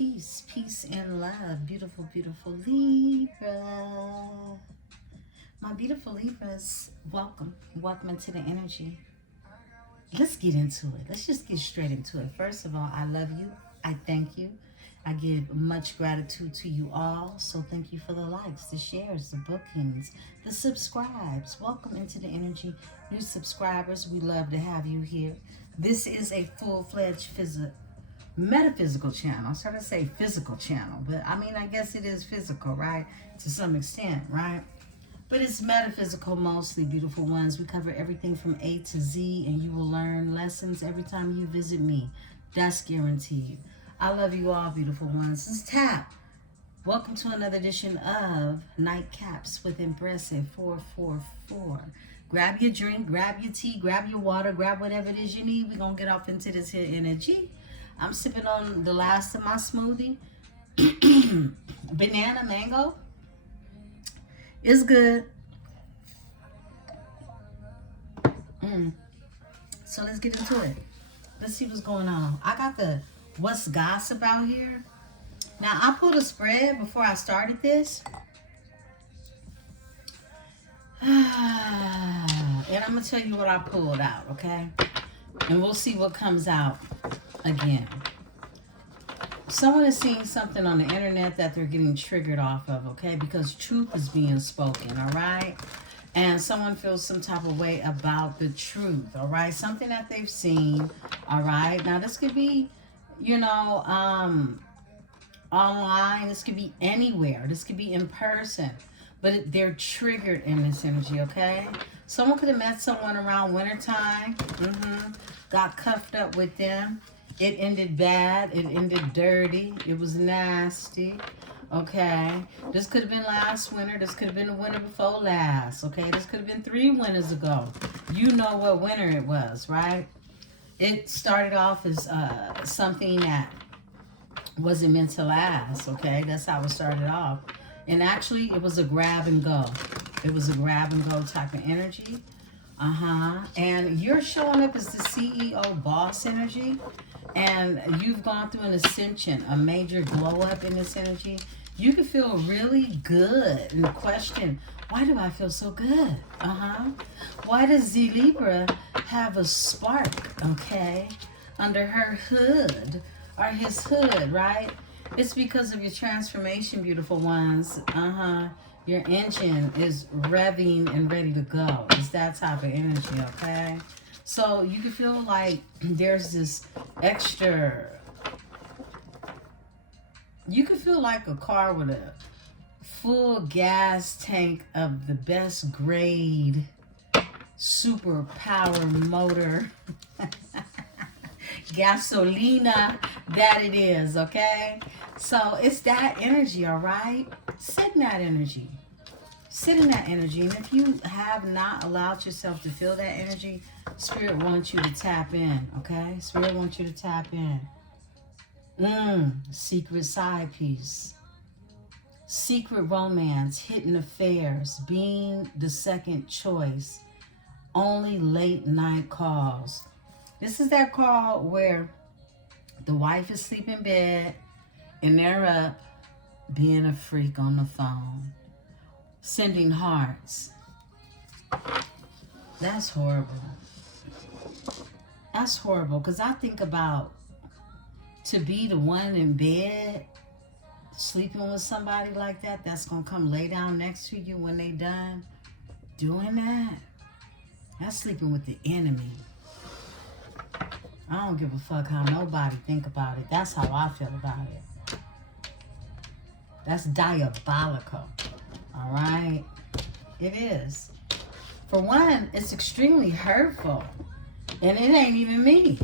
Peace, peace, and love. Beautiful, beautiful Libra. My beautiful Libras, welcome. Welcome into the energy. Let's get into it. Let's just get straight into it. First of all, I love you. I thank you. I give much gratitude to you all. So thank you for the likes, the shares, the bookings, the subscribes. Welcome into the energy. New subscribers, we love to have you here. This is a full-fledged metaphysical channel. I started to say physical channel, but I mean, I guess it is physical, right? To some extent, right? But it's metaphysical mostly, beautiful ones. We cover everything from A to Z, and you will learn lessons every time you visit me. That's guaranteed. I love you all, beautiful ones. This is Tap. Welcome to another edition of Nightcaps with Emperesse 444. Grab your drink, grab your tea, grab your water, grab whatever it is you need. We're going to get off into this here energy. I'm sipping on the last of my smoothie. Banana mango. It's good. So let's get into it. Let's see what's going on. I got the What's Gossip out here. Now, I pulled a spread before I started this. And I'm going to tell you what I pulled out, okay? And we'll see what comes out again. Someone is seeing something on the internet that they're getting triggered off of, okay? Because truth is being spoken, all right? And someone feels some type of way about the truth, all right? Something that they've seen, all right? Now, this could be, you know, online. This could be anywhere. This could be in person. But they're triggered in this energy, okay? Someone could have met someone around wintertime. Got cuffed up with them. It ended bad. It ended dirty. It was nasty. Okay. This could have been last winter. This could have been the winter before last. Okay. This could have been 3 winters ago. You know what winter it was, right? It started off as something that wasn't meant to last. Okay. That's how it started off. And actually, it was a grab and go. It was a grab and go type of energy. And you're showing up as the CEO boss energy. And you've gone through an ascension, a major glow up in this energy. You can feel really good and question, why do I feel so good? Why does the Libra have a spark, okay, under her hood or his hood, right? It's because of your transformation, beautiful ones. Your engine is revving and ready to go. It's that type of energy, okay? So you can feel like there's this extra, you can feel like a car with a full gas tank of the best grade, super power motor, gasolina that it is, okay? So it's that energy, all right? Sit in that energy. Sit in that energy. And if you have not allowed yourself to feel that energy, Spirit wants you to tap in, okay? Spirit wants you to tap in. Secret side piece. Secret romance, hidden affairs, being the second choice. Only late night calls. This is that call where the wife is asleep in bed and they're up being a freak on the phone. Sending hearts. That's horrible. That's horrible because I think about to be the one in bed sleeping with somebody like that that's going to come lay down next to you when they done doing that. That's sleeping with the enemy. I don't give a fuck how nobody think about it. That's how I feel about it. That's diabolical. All right? It is. For one, it's extremely hurtful. And it ain't even me.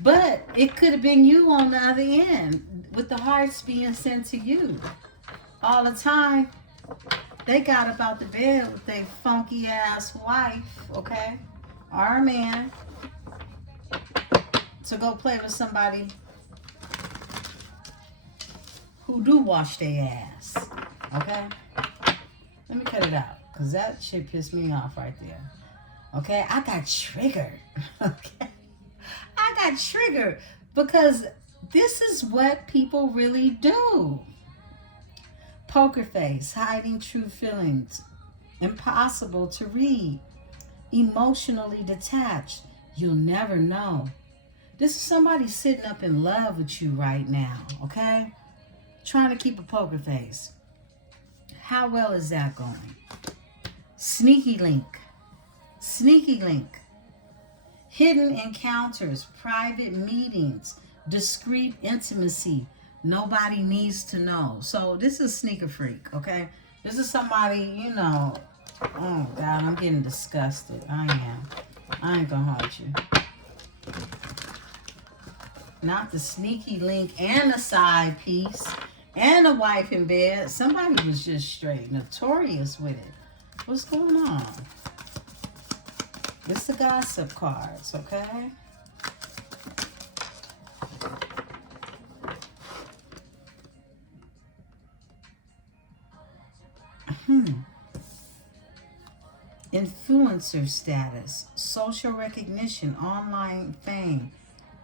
But it could have been you on the other end with the hearts being sent to you. All the time, they got up out the bed with their funky ass wife, okay? Or a man. To go play with somebody who do wash their ass, okay? Let me cut it out, because that shit pissed me off right there. Okay, I got triggered. Okay, I got triggered because This is what people really do. Poker face, hiding true feelings, impossible to read, emotionally detached. You'll never know. This is somebody sitting up in love with you right now, okay? Trying to keep a poker face. How well is that going? Sneaky link. Sneaky link. Hidden encounters, private meetings, discreet intimacy. Nobody needs to know. So this is sneaker freak, okay? This is somebody, you know, oh God, I'm getting disgusted. I am. I ain't gonna hold you. Not the sneaky link and a side piece and a wife in bed. Somebody was just straight notorious with it. What's going on? It's the gossip cards, okay? Influencer status, social recognition, online fame,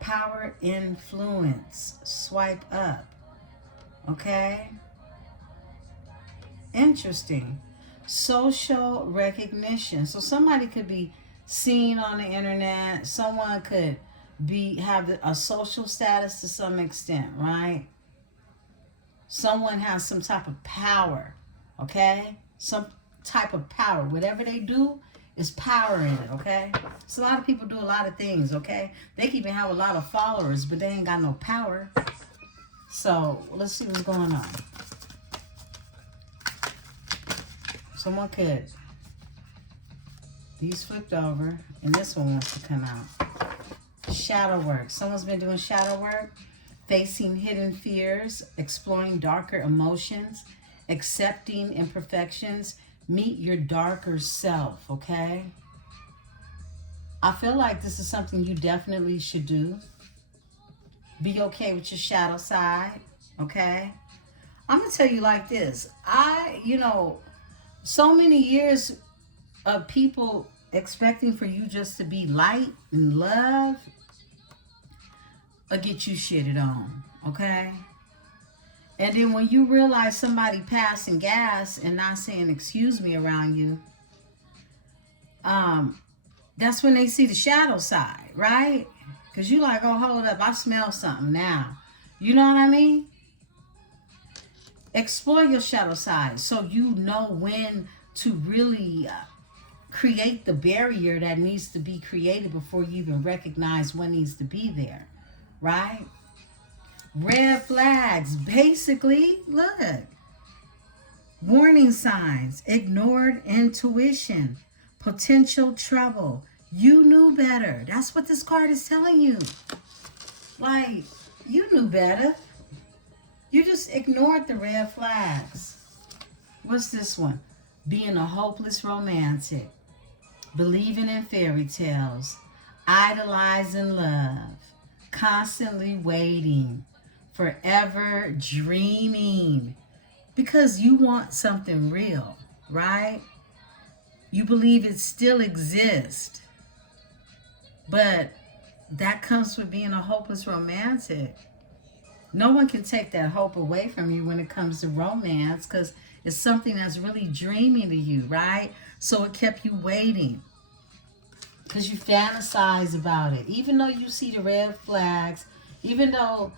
power, influence. Swipe up. Okay? Interesting. Social recognition. So somebody could be seen on the internet. Someone could have a social status to some extent, right? Someone has some type of power. Okay? Some type of power. Whatever they do is power in it, okay? So a lot of people do a lot of things, okay? They can even have a lot of followers, but they ain't got no power. So let's see what's going on. Someone could. These flipped over, and this one wants to come out. Shadow work. Someone's been doing shadow work, facing hidden fears, exploring darker emotions, accepting imperfections. Meet your darker self, okay? I feel like this is something you definitely should do. Be okay with your shadow side, okay? I'm going to tell you like this. So many years of people expecting for you just to be light and love will get you shitted on, okay? And then when you realize somebody passing gas and not saying excuse me around you, that's when they see the shadow side, right? Because you like, oh, hold up, I smell something now. You know what I mean? Explore your shadow side so you know when to really create the barrier that needs to be created before you even recognize what needs to be there, right? Red flags, basically, look. Warning signs, ignored intuition, potential trouble. You knew better. That's what this card is telling you. Like, you knew better. You just ignored the red flags. What's this one? Being a hopeless romantic, believing in fairy tales, idolizing love, constantly waiting, forever dreaming, because you want something real, right? You believe it still exists, but that comes with being a hopeless romantic. No one can take that hope away from you when it comes to romance, because it's something that's really dreaming to you, right? So it kept you waiting because you fantasize about it, even though you see the red flags, even though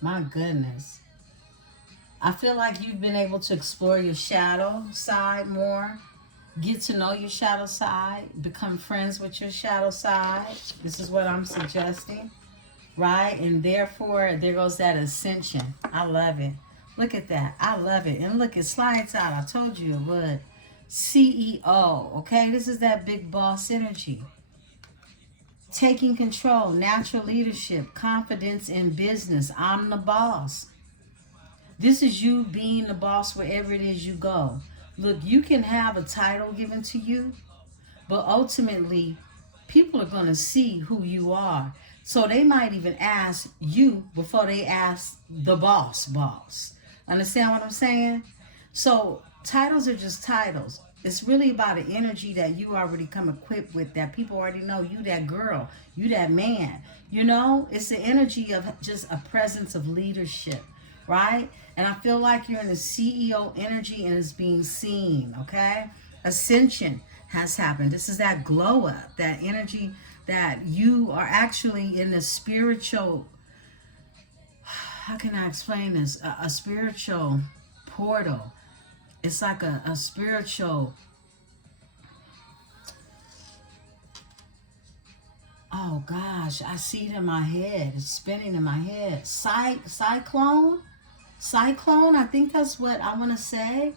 my goodness. I feel like you've been able to explore your shadow side more. Get to know your shadow side. Become friends with your shadow side. This is what I'm suggesting. Right? And therefore, there goes that ascension. I love it. Look at that. I love it. And look, it slides out. I told you it would. CEO. Okay? This is that big boss energy. Taking control, natural leadership, confidence in business. I'm the boss. This is you being the boss wherever it is you go. Look, you can have a title given to you, but ultimately, people are going to see who you are. So they might even ask you before they ask the boss. Understand what I'm saying? So titles are just titles. It's really about an energy that you already come equipped with, that people already know you that girl, you that man. You know, it's the energy of just a presence of leadership, right? And I feel like you're in the CEO energy and it's being seen, okay? Ascension has happened. This is that glow up, that energy that you are actually in the spiritual, how can I explain this? A spiritual portal. It's like a spiritual, oh gosh, I see it in my head. It's spinning in my head. Cyclone? Cyclone, I think that's what I want to say.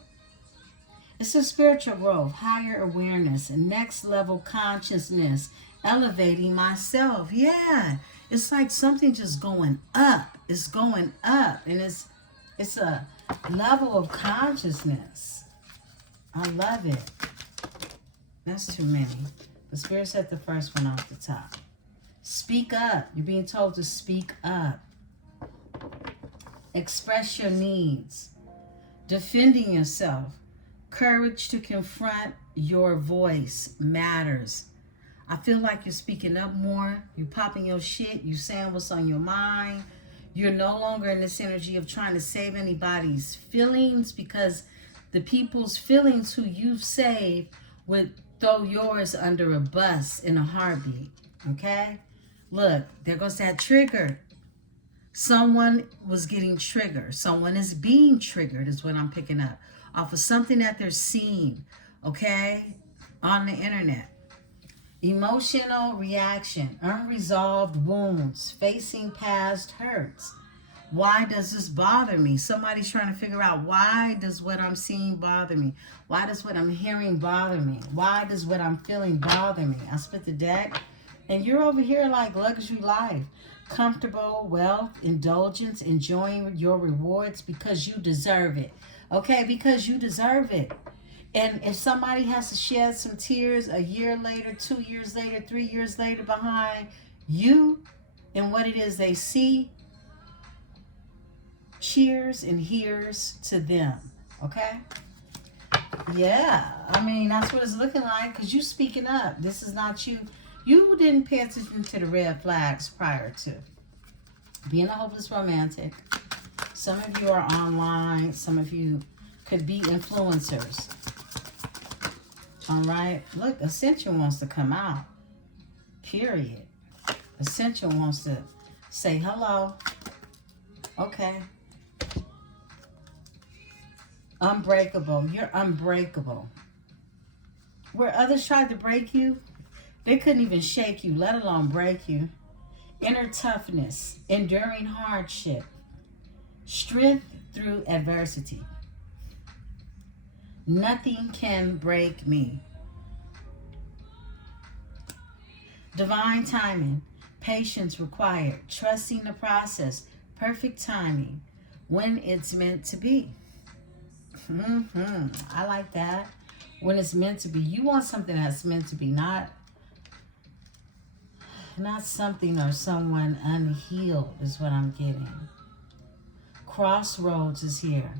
It's a spiritual growth, higher awareness, and next level consciousness, elevating myself. Yeah, it's like something just going up. It's going up, and it's a level of consciousness. I love it. That's too many. The Spirit said the first one off the top. Speak up. You're being told to speak up. Express your needs. Defending yourself. Courage to confront your voice matters. I feel like you're speaking up more. You're popping your shit. You're saying what's on your mind. You're no longer in this energy of trying to save anybody's feelings, because the people's feelings who you've saved would throw yours under a bus in a heartbeat. Okay? Look, there goes that trigger. Someone was getting triggered. Someone is being triggered is what I'm picking up. Off of something that they're seeing, okay, on the internet. Emotional reaction, unresolved wounds, facing past hurts. Why does this bother me? Somebody's trying to figure out, why does what I'm seeing bother me? Why does what I'm hearing bother me? Why does what I'm feeling bother me? I split the deck, and you're over here like luxury life. Comfortable, wealth, indulgence, enjoying your rewards because you deserve it. Okay, because you deserve it. And if somebody has to shed some tears a year later, 2 years later, 3 years later behind you and what it is they see, cheers and here's to them. Okay? Yeah, I mean, that's what it's looking like, because you speaking up. This is not you. You didn't pay attention to the red flags prior to being a hopeless romantic. Some of you are online. Some of you could be influencers. All right. Look, Ascension wants to come out. Period. Ascension wants to say hello. Okay. Unbreakable. You're unbreakable. Where others tried to break you, they couldn't even shake you, let alone break you. Inner toughness, enduring hardship, strength through adversity. Nothing can break me. Divine timing, patience required, trusting the process, perfect timing, when it's meant to be. I like that. When it's meant to be. You want something that's meant to be, not something or someone unhealed is what I'm getting. Crossroads is here.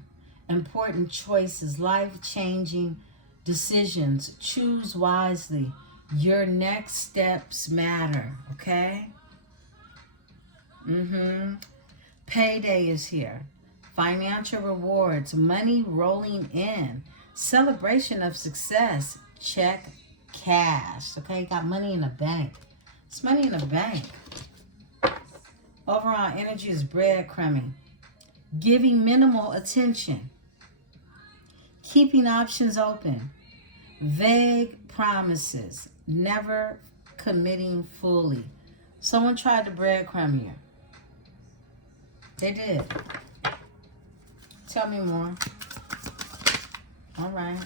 Important choices, life-changing decisions. Choose wisely. Your next steps matter, okay? Payday is here. Financial rewards, money rolling in. Celebration of success. Check cash, okay? Got money in the bank. It's money in the bank. Overall energy is breadcrumbing. Giving minimal attention. Keeping options open. Vague promises. Never committing fully. Someone tried to breadcrumb you. They did. Tell me more. All right.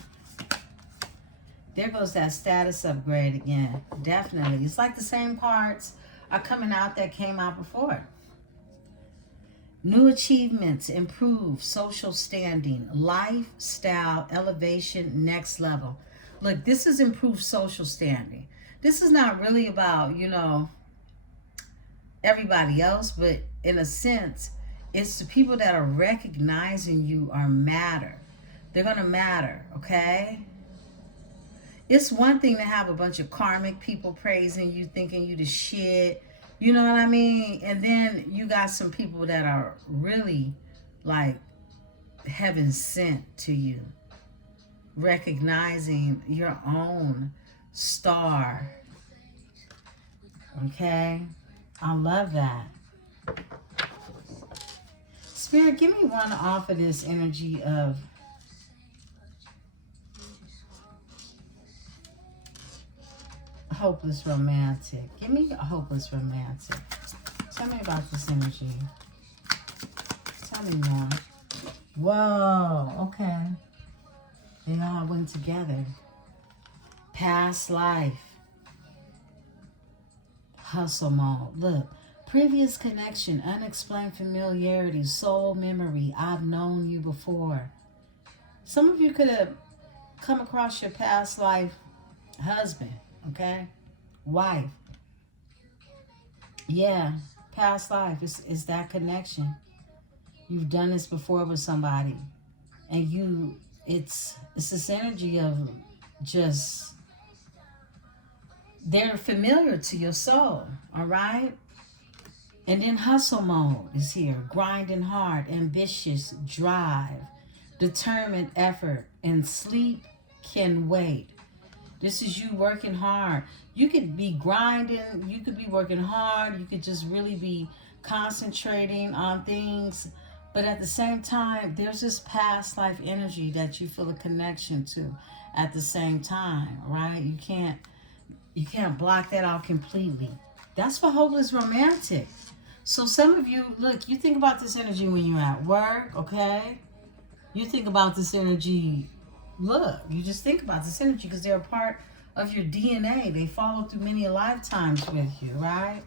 There goes that status upgrade again. Definitely. It's like the same parts are coming out that came out before. New achievements, improve social standing, lifestyle elevation, next level. Look, this is improved social standing. This is not really about, everybody else, but in a sense, it's the people that are recognizing you are matter. They're going to matter, okay? It's one thing to have a bunch of karmic people praising you, thinking you the shit. You know what I mean? And then you got some people that are really like heaven sent to you, recognizing your own star. Okay? I love that. Spirit, give me one off of this energy of hopeless romantic. Give me a hopeless romantic. Tell me about this energy. Tell me more. Whoa, okay. They all went together. Past life. Hustle mode. Look. Previous connection, unexplained familiarity, soul memory. I've known you before. Some of you could have come across your past life husband, okay? Wife. Yeah, past life. It's that connection. You've done this before with somebody. And it's this energy of just, they're familiar to your soul, all right? And then hustle mode is here. Grinding hard, ambitious, drive, determined effort, and sleep can wait. This is you working hard. You could be grinding, you could be working hard, you could just really be concentrating on things. But at the same time, there's this past life energy that you feel a connection to at the same time, right? You can't block that out completely. That's for hopeless romantic. So some of you, look, you think about this energy when you're at work, okay? You think about this energy, look, you just think about this energy because they're a part of your DNA. They follow through many lifetimes with you, right?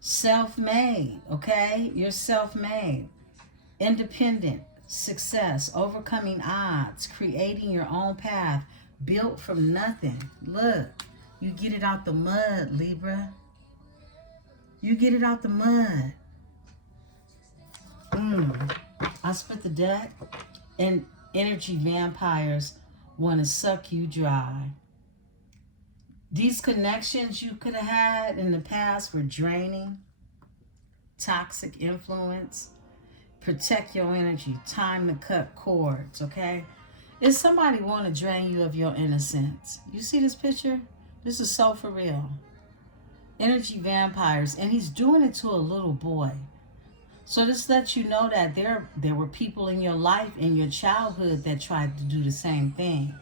Self-made, okay? You're self-made. Independent, success, overcoming odds, creating your own path, built from nothing. Look, you get it out the mud, Libra. You get it out the mud. I split the deck. And energy vampires want to suck you dry. These connections you could have had in the past were draining. Toxic influence. Protect your energy. Time to cut cords, okay? Is somebody want to drain you of your innocence? You see this picture? This is so for real. Energy vampires, and he's doing it to a little boy. So this lets you know that there were people in your life, in your childhood, that tried to do the same thing.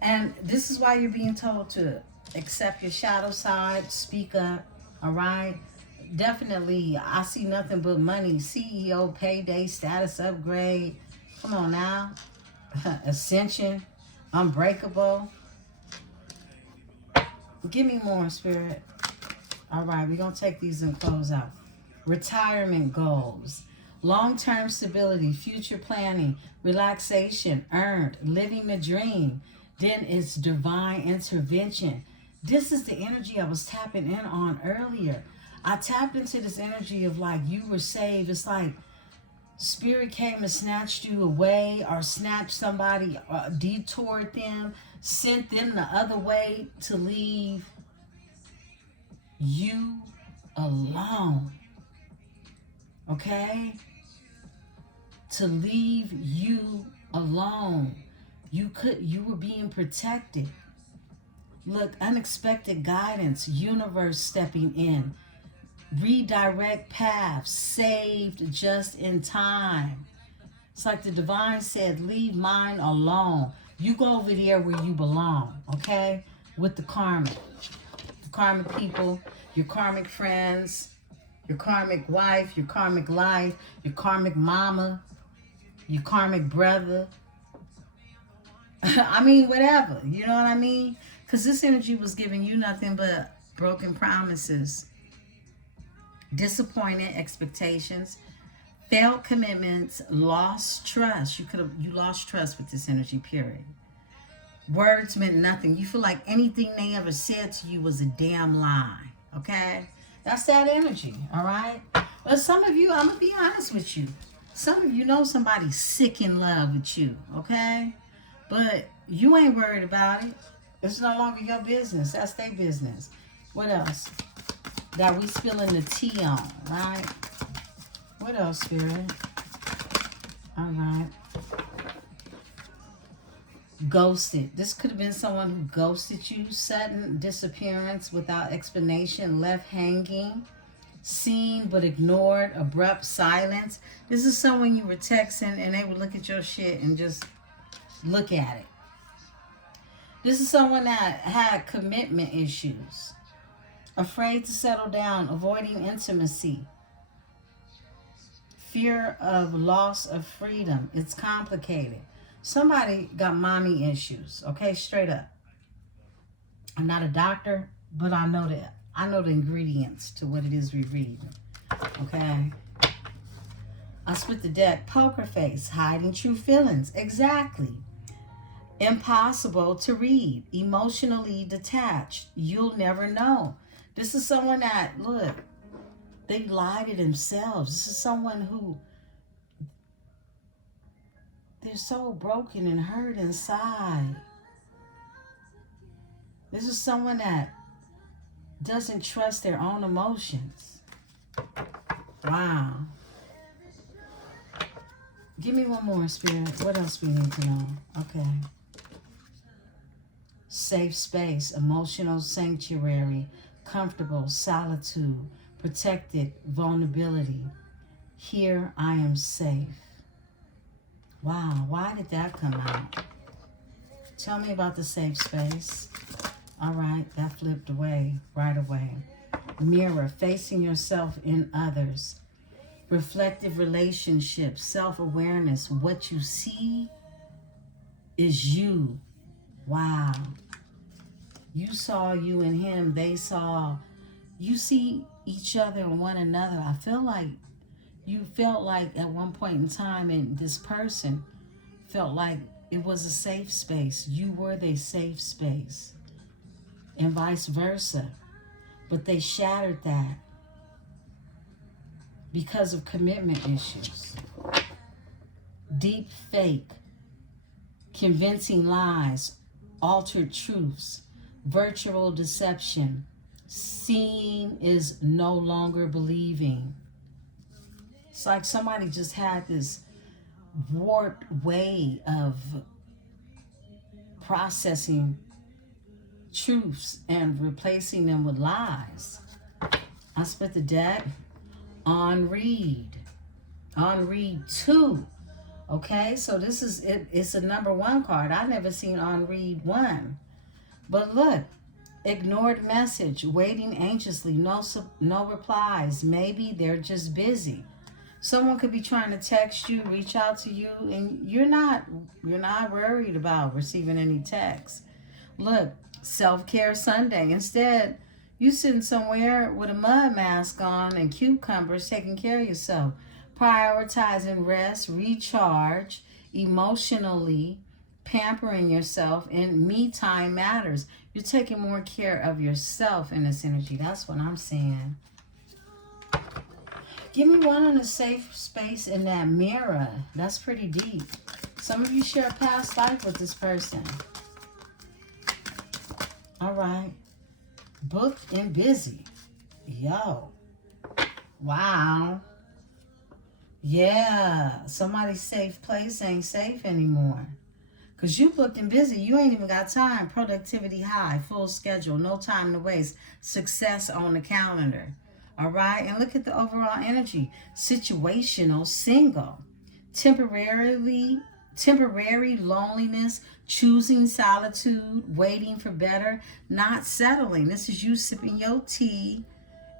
And this is why you're being told to accept your shadow side, speak up, all right? Definitely, I see nothing but money. CEO, payday, status upgrade. Come on now. Ascension. Unbreakable. Give me more, Spirit. All right, we're going to take these and close out. Retirement goals. Long-term stability, future planning, relaxation, earned, living the dream. Then it's divine intervention. This is the energy I was tapping in on earlier. I tapped into this energy of like you were saved. It's like Spirit came and snatched you away, or snatched somebody, detoured them, sent them the other way to leave you alone. Okay? To leave you alone. You were being protected. Look, unexpected guidance, universe stepping in. Redirect paths, saved just in time. It's like the divine said, leave mine alone. You go over there where you belong, okay? With the karmic. The karmic people, your karmic friends, your karmic wife, your karmic life, your karmic mama, your karmic brother. I mean, whatever. You know what I mean? Because this energy was giving you nothing but broken promises. Disappointed expectations, failed commitments, lost trust. You lost trust with this energy, period. Words meant nothing. You feel like anything they ever said to you was a damn lie. Okay? That's that energy, all right? But some of you, I'm going to be honest with you. Some of you know somebody's sick in love with you, okay? But you ain't worried about it. It's no longer your business. That's their business. What else that we spilling the tea on, right? What else, Spirit? All right. Ghosted. This could have been someone who ghosted you. Sudden disappearance without explanation. Left hanging. Seen but ignored. Abrupt silence. This is someone you were texting and they would look at your shit and just look at it. This is someone that had commitment issues. Afraid to settle down. Avoiding intimacy. Fear of loss of freedom. It's complicated. Somebody got mommy issues, okay? Straight up. I'm not a doctor, but I know that. I know the ingredients to what it is we read, okay? I split the deck. Poker face. Hiding true feelings. Exactly. Impossible to read. Emotionally detached. You'll never know. This is someone that, look, they lie to themselves. This is someone who, they're so broken and hurt inside. This is someone that doesn't trust their own emotions. Wow. Give me one more, Spirit. What else we need to know? Okay. Safe space, emotional sanctuary, comfortable, solitude, protected, vulnerability. Here I am safe. Wow, why did that come out? Tell me about the safe space. All right, that flipped away right away. Mirror, facing yourself in others. Reflective relationships, self-awareness. What you see is you. Wow. You saw you and him. They saw. You see each other and one another. I feel like you felt like at one point in time, and this person felt like it was a safe space. You were their safe space. And vice versa. But they shattered that because of commitment issues. Deep fake, convincing lies, altered truths, virtual deception. Seeing is no longer believing. It's like somebody just had this warped way of processing truths and replacing them with lies. I split the deck on read. On read 2. Okay, so this is it. It's a number 1 card. I've never seen on read 1. But look, ignored message, waiting anxiously, no replies. Maybe they're just busy. Someone could be trying to text you, reach out to you, and you're not worried about receiving any texts. Look, self-care Sunday. Instead, you sitting somewhere with a mud mask on and cucumbers, taking care of yourself, prioritizing rest, recharge, emotionally pampering yourself, and me time matters. You're taking more care of yourself in this energy. That's what I'm saying. Give me one in a safe space in that mirror. That's pretty deep. Some of you share a past life with this person. All right. Booked and busy. Yo. Wow. Yeah. Somebody's safe place ain't safe anymore. Because you booked and busy. You ain't even got time. Productivity high. Full schedule. No time to waste. Success on the calendar. All right. And look at the overall energy. Situational single. Temporary loneliness, choosing solitude, waiting for better, not settling. This is you sipping your tea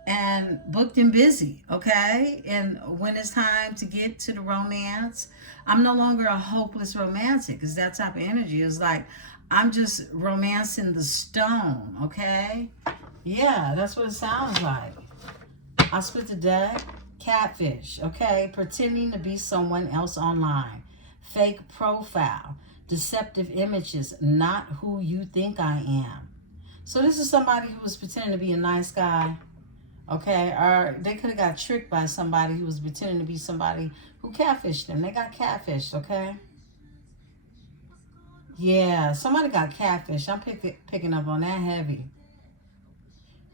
and booked and busy, okay? And when it's time to get to the romance, I'm no longer a hopeless romantic. It's that type of energy. It's like, I'm just romancing the stone, okay? Yeah, that's what it sounds like. I split the deck. Catfish, okay? Pretending to be someone else online. Fake profile. Deceptive images. Not who you think I am. So this is somebody who was pretending to be a nice guy. Okay, or they could have got tricked by somebody who was pretending to be somebody who catfished them. They got catfished, okay? Yeah, somebody got catfished. I'm picking up on that heavy.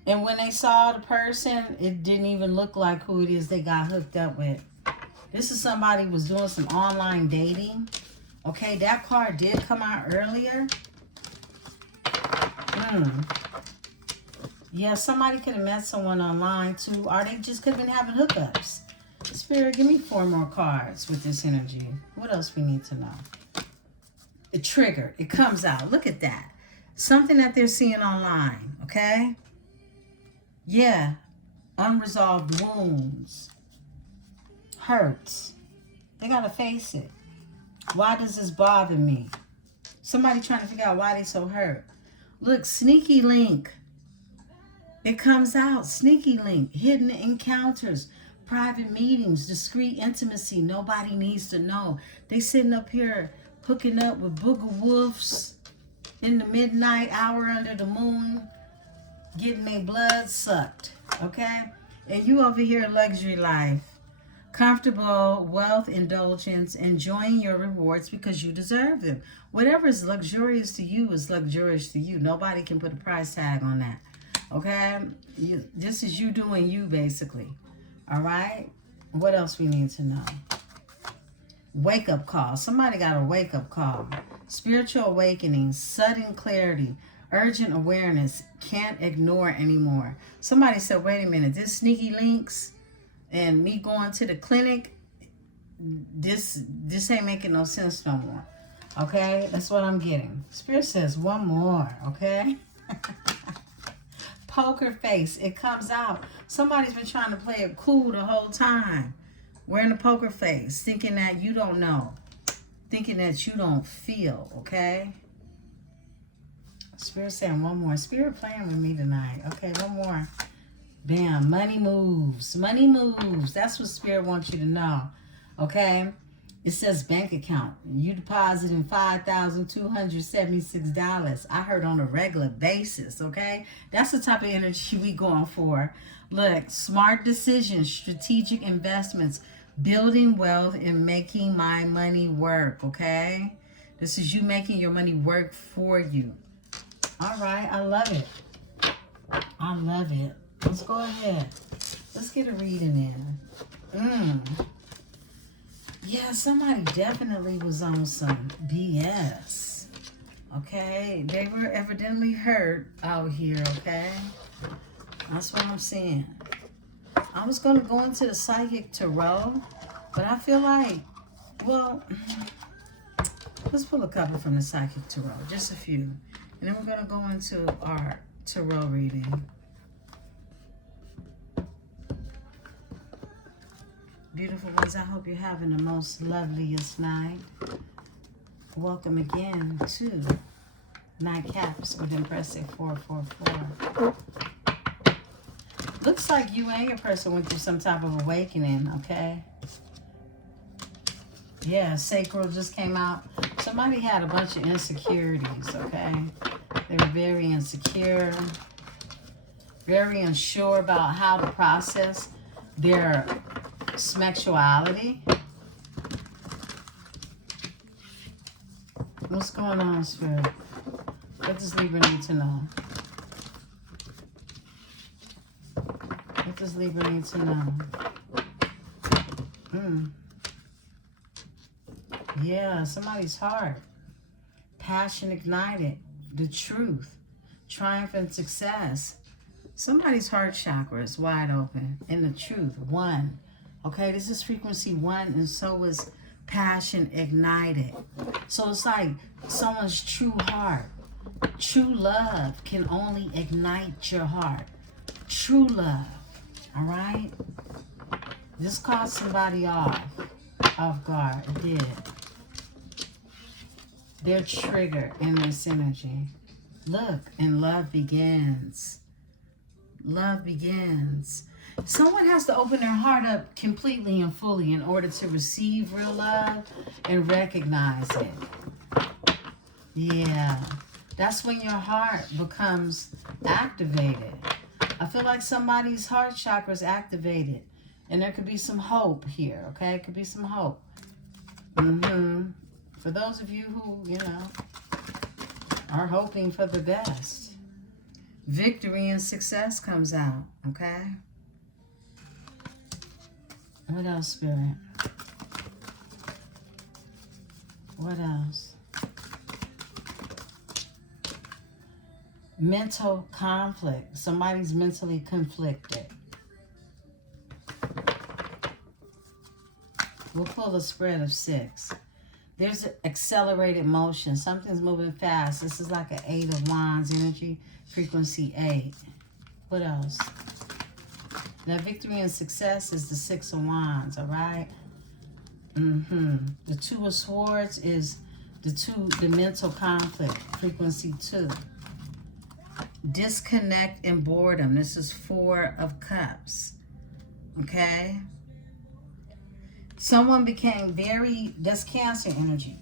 And when they saw the person, it didn't even look like who it is they got hooked up with. This is somebody who was doing some online dating. Okay, that card did come out earlier. Yeah, somebody could have met someone online too, or they just could have been having hookups. Spirit, give me 4 more cards with this energy. What else we need to know? It triggered. It comes out. Look at that. Something that they're seeing online, okay? Yeah. Unresolved wounds. Hurts. They got to face it. Why does this bother me? Somebody trying to figure out why they so hurt. Look, sneaky link. It comes out. Sneaky link. Hidden encounters. Private meetings. Discreet intimacy. Nobody needs to know. They sitting up here hooking up with booger wolves in the midnight hour under the moon, getting their blood sucked, okay? And you over here, luxury life, comfortable, wealth, indulgence, enjoying your rewards because you deserve them. Whatever is luxurious to you is luxurious to you. Nobody can put a price tag on that, okay? This is you doing you, basically, all right? What else we need to know? Wake-up call. Somebody got a wake-up call. Spiritual awakening, sudden clarity, urgent awareness, can't ignore anymore. Somebody said, wait a minute, this sneaky links and me going to the clinic, this ain't making no sense no more. Okay? That's what I'm getting. Spirit says one more, okay? Poker face. It comes out. Somebody's been trying to play it cool the whole time. Wearing a poker face, thinking that you don't know, thinking that you don't feel, okay? Spirit saying one more. Spirit playing with me tonight. Okay, one more. Bam, money moves. Money moves. That's what Spirit wants you to know, okay? It says bank account. You depositing $5,276. I heard on a regular basis, okay? That's the type of energy we going for. Look, smart decisions, strategic investments, building wealth and making my money work, okay? This is you making your money work for you. All right, I love it. I love it. Let's go ahead. Let's get a reading in. Yeah, somebody definitely was on some BS. Okay? They were evidently hurt out here, okay? That's what I'm seeing. I was going to go into the Psychic Tarot, but I feel like, well, let's pull a couple from the Psychic Tarot, just a few. And then we're going to go into our Tarot reading. Beautiful ones, I hope you're having the most loveliest night. Welcome again to Nightcaps with Empresse 444. Looks like you and your person went through some type of awakening, okay? Yeah, sacral just came out. Somebody had a bunch of insecurities, okay? They were very insecure, very unsure about how to process their sexuality. What's going on, Spirit? What does Libra need to know? What does Libra need to know? Yeah, somebody's heart. Passion ignited. The truth. Triumph and success. Somebody's heart chakra is wide open. And the truth. 1. Okay, this is frequency 1, and so is passion ignited. So it's like someone's true heart. True love can only ignite your heart. True love. All right? This caught somebody off guard. It did. They're triggered in this energy. Look, and love begins. Love begins. Someone has to open their heart up completely and fully in order to receive real love and recognize it. Yeah. That's when your heart becomes activated. I feel like somebody's heart chakra is activated. And there could be some hope here, okay? It could be some hope. For those of you who, you know, are hoping for the best. Victory and success comes out, okay? What else, Spirit? What else? Mental conflict. Somebody's mentally conflicted. We'll pull the spread of 6. There's accelerated motion. Something's moving fast. This is like an 8 of Wands energy. Frequency 8. What else? Now, victory and success is the 6 of Wands, all right? The 2 of Swords is the mental conflict. Frequency 2. Disconnect and boredom. This is 4 of Cups. Okay? Someone became that's Cancer energy.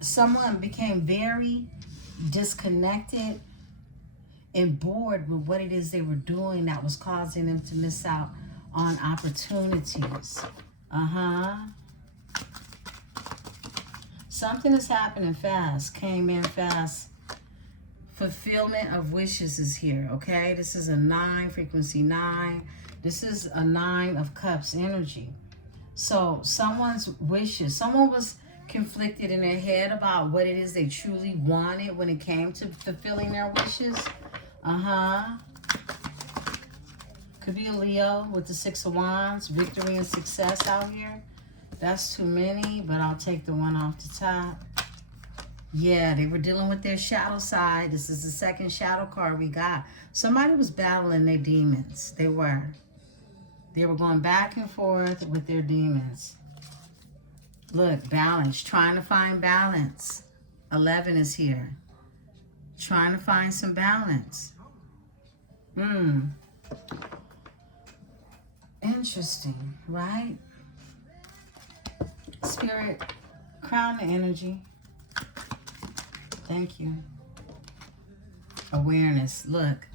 Someone became very disconnected and bored with what it is they were doing that was causing them to miss out on opportunities. Something is happening fast. Came in fast. Fulfillment of wishes is here, okay? This is a 9, frequency 9. This is a 9 of Cups energy. So someone's wishes, someone was conflicted in their head about what it is they truly wanted when it came to fulfilling their wishes. Could be a Leo with the 6 of Wands. Victory and success out here. That's too many, but I'll take the one off the top. Yeah, they were dealing with their shadow side. This is the second shadow card we got. Somebody was battling their demons. They were. They were going back and forth with their demons. Look, balance. Trying to find balance. 11 is here. Trying to find some balance. Interesting, right? Spirit, crown the energy. Thank you. Awareness. Look,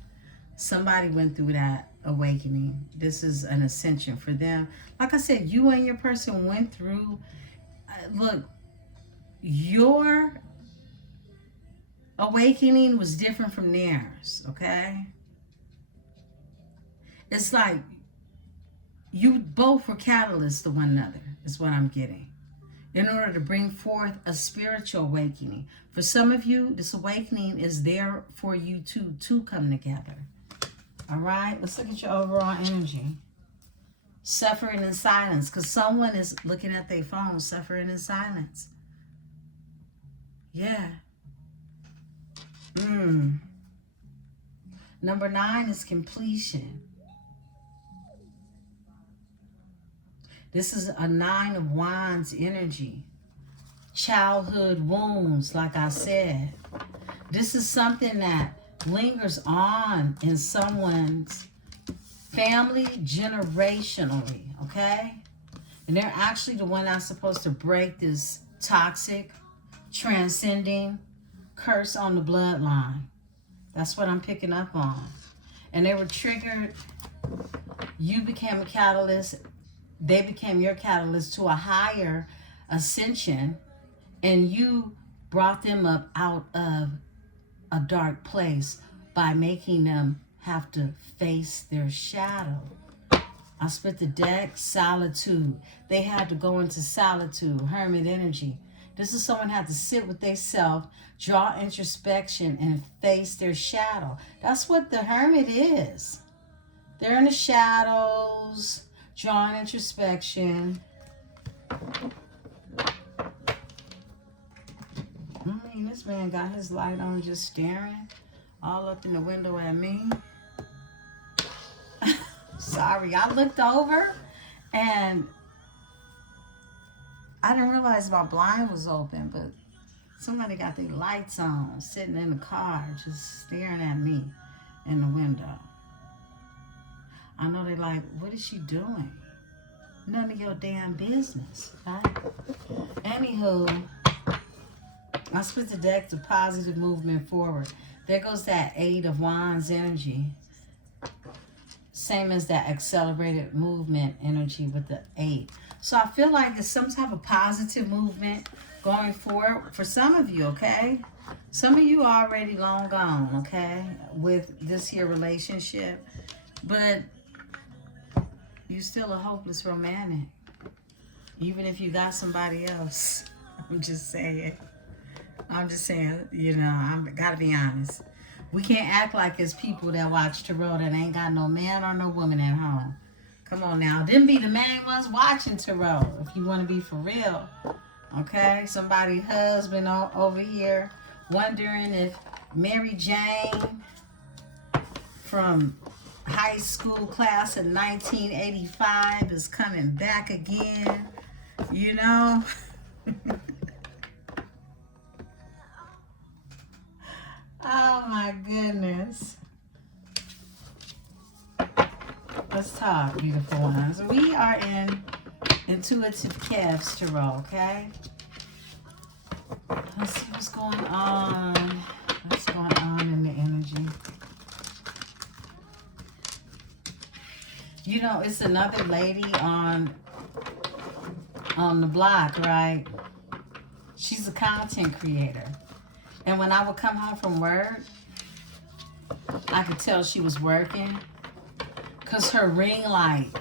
somebody went through that awakening. This is an ascension for them. Like I said, you and your person went through. Look, your awakening was different from theirs, okay? It's like you both were catalysts to one another, is what I'm getting, in order to bring forth a spiritual awakening. For some of you, this awakening is there for you to come together. All right, let's look at your overall energy. Suffering in silence, because someone is looking at their phone, suffering in silence. Yeah. Number 9 is completion. This is a 9 of Wands energy. Childhood wounds, like I said. This is something that lingers on in someone's family generationally, okay? And they're actually the one that's supposed to break this toxic, transcending curse on the bloodline. That's what I'm picking up on. And they were triggered. You became a catalyst. They became your catalyst to a higher ascension. And you brought them up out of a dark place by making them have to face their shadow. I split the deck, solitude. They had to go into solitude, hermit energy. This is someone had to sit with themselves, draw introspection, and face their shadow. That's what the hermit is. They're in the shadows, drawing introspection. This man got his light on, just staring all up in the window at me. Sorry, I looked over and I didn't realize my blind was open, but somebody got their lights on, sitting in the car, just staring at me in the window. I know they're like, what is she doing? None of your damn business, right? Anywho, I split the deck to positive movement forward. There goes that 8 of Wands energy. Same as that accelerated movement energy with the 8. So I feel like it's some type of positive movement going forward for some of you, okay? Some of you are already long gone, okay, with this here relationship. But you still a hopeless romantic. Even if you got somebody else. I'm just saying, you know, I'm gotta be honest. We can't act like it's people that watch Tarot that ain't got no man or no woman at home. Come on now. Them be the main ones watching Tarot, if you want to be for real. Okay? Somebody's husband over here wondering if Mary Jane from high school class of 1985 is coming back again. You know? Oh my goodness. Let's talk, beautiful ones. We are in Intuitive Kev's Tarot, okay? Let's see what's going on. What's going on in the energy? You know, it's another lady on the block, right? She's a content creator. And when I would come home from work, I could tell she was working. Because her ring light,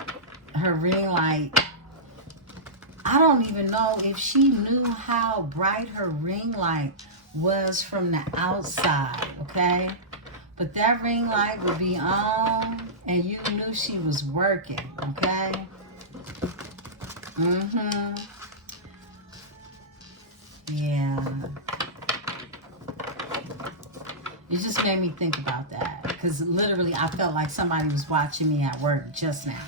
I don't even know if she knew how bright her ring light was from the outside, okay? But that ring light would be on and you knew she was working, okay? Yeah. It just made me think about that. Because literally, I felt like somebody was watching me at work just now.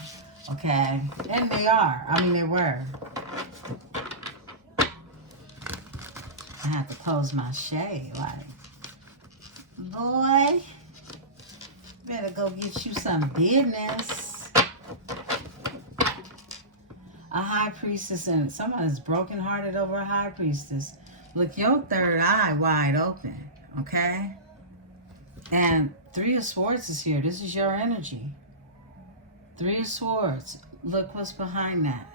Okay? And they are. I mean, they were. I had to close my shade. Like, boy, better go get you some business. A high priestess and somebody's brokenhearted over a high priestess. Look, your third eye wide open. Okay? And 3 of Swords is here. This is your energy. 3 of Swords. Look what's behind that.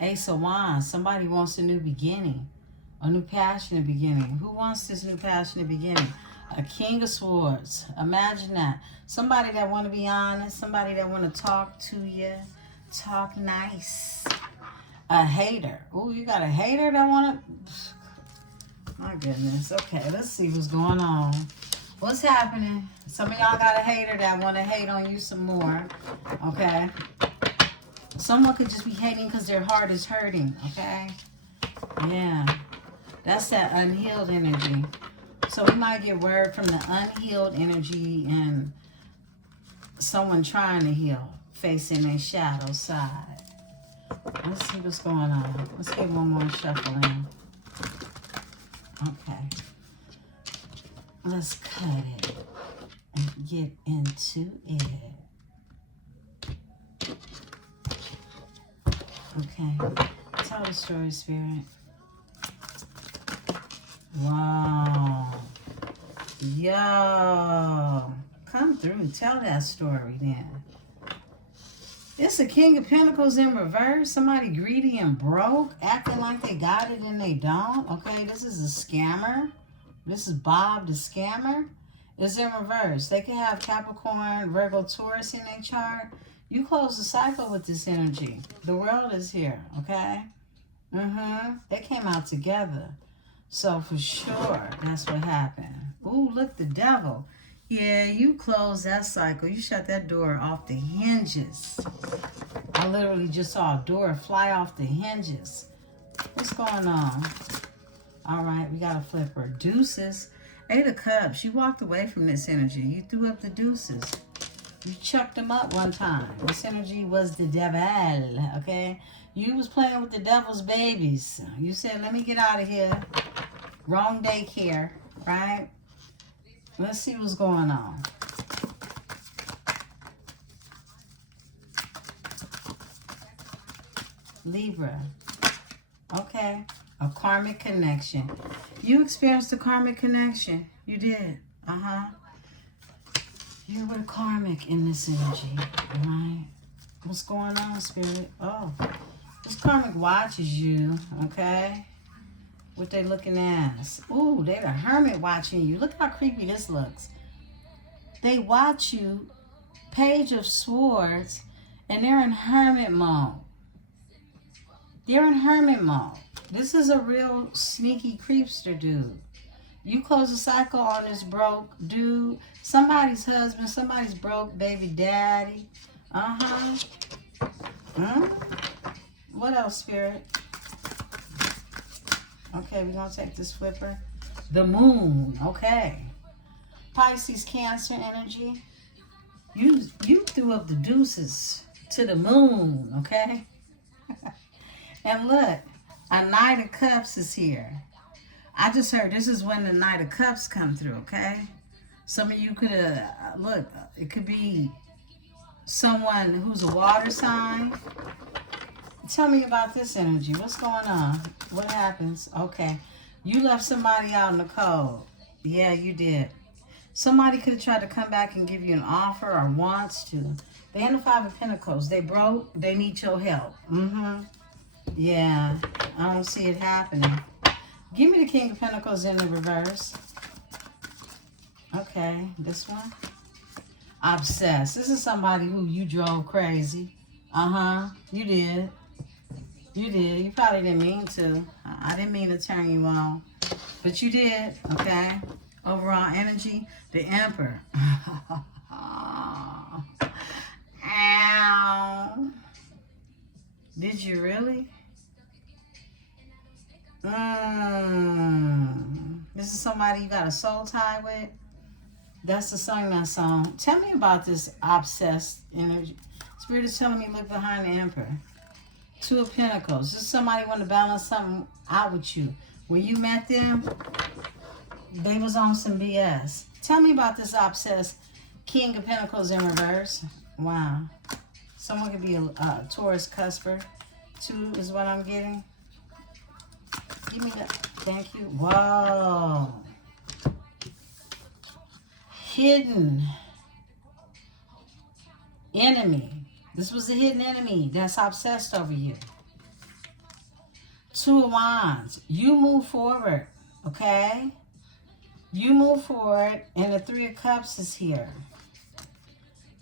Ace of Wands. Somebody wants a new beginning. A new passionate beginning. Who wants this new passionate beginning? A King of Swords. Imagine that. Somebody that want to be honest. Somebody that want to talk to you. Talk nice. A hater. Oh, you got a hater that want to... My goodness. Okay, let's see what's going on. What's happening? Some of y'all got a hater that want to hate on you some more. Okay? Someone could just be hating because their heart is hurting. Okay? Yeah. That's that unhealed energy. So we might get word from the unhealed energy and someone trying to heal, facing their shadow side. Let's see what's going on. Let's get one more shuffle in. Okay. Let's cut it and get into it. Okay. Tell the story, Spirit. Wow. Yo. Come through. Tell that story then. It's a King of Pentacles in reverse. Somebody greedy and broke, acting like they got it and they don't. Okay, this is a scammer. This is Bob the scammer. It's in reverse. They can have Capricorn, Virgo, Taurus in their chart. You close the cycle with this energy. The world is here, okay? They came out together. So for sure, that's what happened. Ooh, look, the devil. Yeah, you closed that cycle. You shut that door off the hinges. I literally just saw a door fly off the hinges. What's going on? All right, we got a flipper. Deuces. 8 of Cups. You walked away from this energy. You threw up the deuces. You chucked them up one time. This energy was the devil, okay? You was playing with the devil's babies. You said, let me get out of here. Wrong daycare, right? Let's see what's going on. Libra. Okay. A karmic connection. You experienced a karmic connection. You did. You're with karmic in this energy, all right? What's going on, Spirit? Oh, this karmic watches you, okay? What they looking at? Ooh, they the hermit watching you. Look how creepy this looks. They watch you, Page of Swords, and they're in hermit mode. They're in hermit mode. This is a real sneaky creepster dude. You close a cycle on this broke dude. Somebody's husband, somebody's broke baby daddy. What else, Spirit? Okay, we're going to take this flipper. The moon, okay. Pisces, Cancer energy. You threw up the deuces to the moon, okay? And look, a Knight of Cups is here. I just heard this is when the Knight of Cups come through, okay? Some of you could have, look, it could be someone who's a water sign. Tell me about this energy. What's going on? What happens? Okay. You left somebody out in the cold. Yeah, you did. Somebody could have tried to come back and give you an offer or wants to. They in the Five of Pentacles. They broke. They need your help. Yeah. I don't see it happening. Give me the King of Pentacles in the reverse. Okay. This one. Obsessed. This is somebody who you drove crazy. You did. You did. You probably didn't mean to. I didn't mean to turn you on. But you did. Okay. Overall energy. The Emperor. Ow. Did you really? This is somebody you got a soul tie with? That's the song, that song. Tell me about this obsessed energy. Spirit is telling me look behind the Emperor. Two of Pentacles. Just somebody want to balance something out with you. When you met them, they was on some BS. Tell me about this obsessed King of Pentacles in reverse. Wow. Someone could be a Taurus cusper. 2 is what I'm getting. Give me that. Thank you. Whoa. Hidden enemy. This was a hidden enemy that's obsessed over you. 2 of Wands. You move forward, okay? You move forward, and the 3 of Cups is here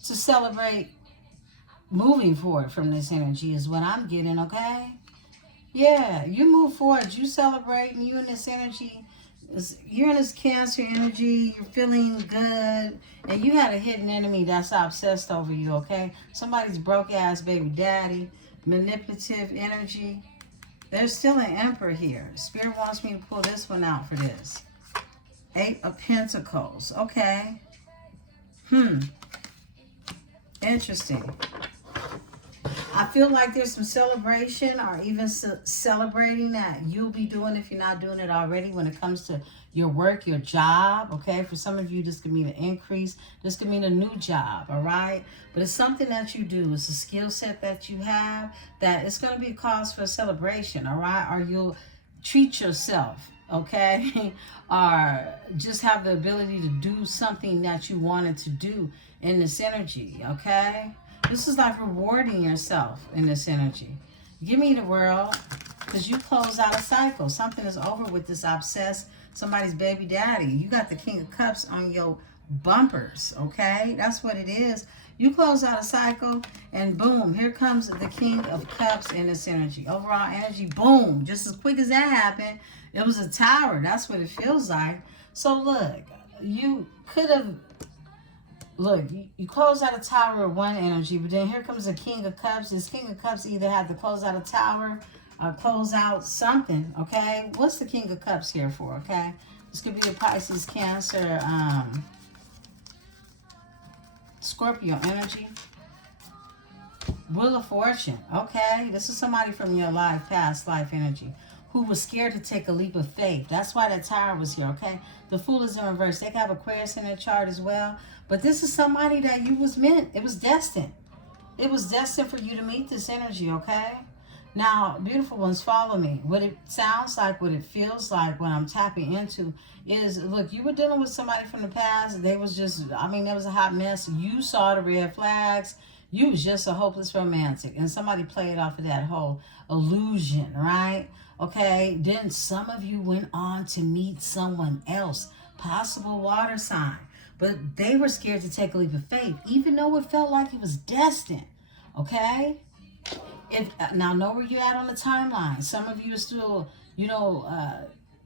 to celebrate moving forward from this energy is what I'm getting, okay? Yeah, you move forward. You celebrating. You in this energy. You're in this Cancer energy. You're feeling good. And you had a hidden enemy that's obsessed over you, okay? Somebody's broke-ass baby daddy. Manipulative energy. There's still an Emperor here. Spirit wants me to pull this one out for this. 8 of Pentacles. Okay. Interesting. I feel like there's some celebration or even celebrating that you'll be doing if you're not doing it already when it comes to your work, your job, okay? For some of you, this could mean an increase. This could mean a new job, all right? But it's something that you do. It's a skill set that you have that it's going to be a cause for a celebration, all right? Or you'll treat yourself, okay? Or just have the ability to do something that you wanted to do in this energy, okay? This is like rewarding yourself in this energy. Give me the World, because you close out a cycle. Something is over with this obsessed, somebody's baby daddy. You got the King of Cups on your bumpers, okay? That's what it is. You close out a cycle, and boom, here comes the King of Cups in this energy. Overall energy, boom. Just as quick as that happened, it was a tower. That's what it feels like. So look, you could have... Look, you close out a tower of one energy, but then here comes the King of Cups. This King of Cups either had to close out a tower or close out something, okay? What's the King of Cups here for, okay? This could be a Pisces, Cancer, Scorpio energy. Wheel of Fortune, okay? This is somebody from your life, past life energy, who was scared to take a leap of faith. That's why that tower was here, okay? The Fool is in reverse. They can have Aquarius in their chart as well. But this is somebody that you was meant. It was destined. It was destined for you to meet this energy, okay? Now, beautiful ones, follow me. What it sounds like, what it feels like when I'm tapping into is, look, you were dealing with somebody from the past. They was just, I mean, there was a hot mess. You saw the red flags. You was just a hopeless romantic. And somebody played off of that whole illusion, right? Okay, then some of you went on to meet someone else, possible water sign. But they were scared to take a leap of faith, even though it felt like it was destined, okay? If now know where you're at on the timeline. Some of you are still,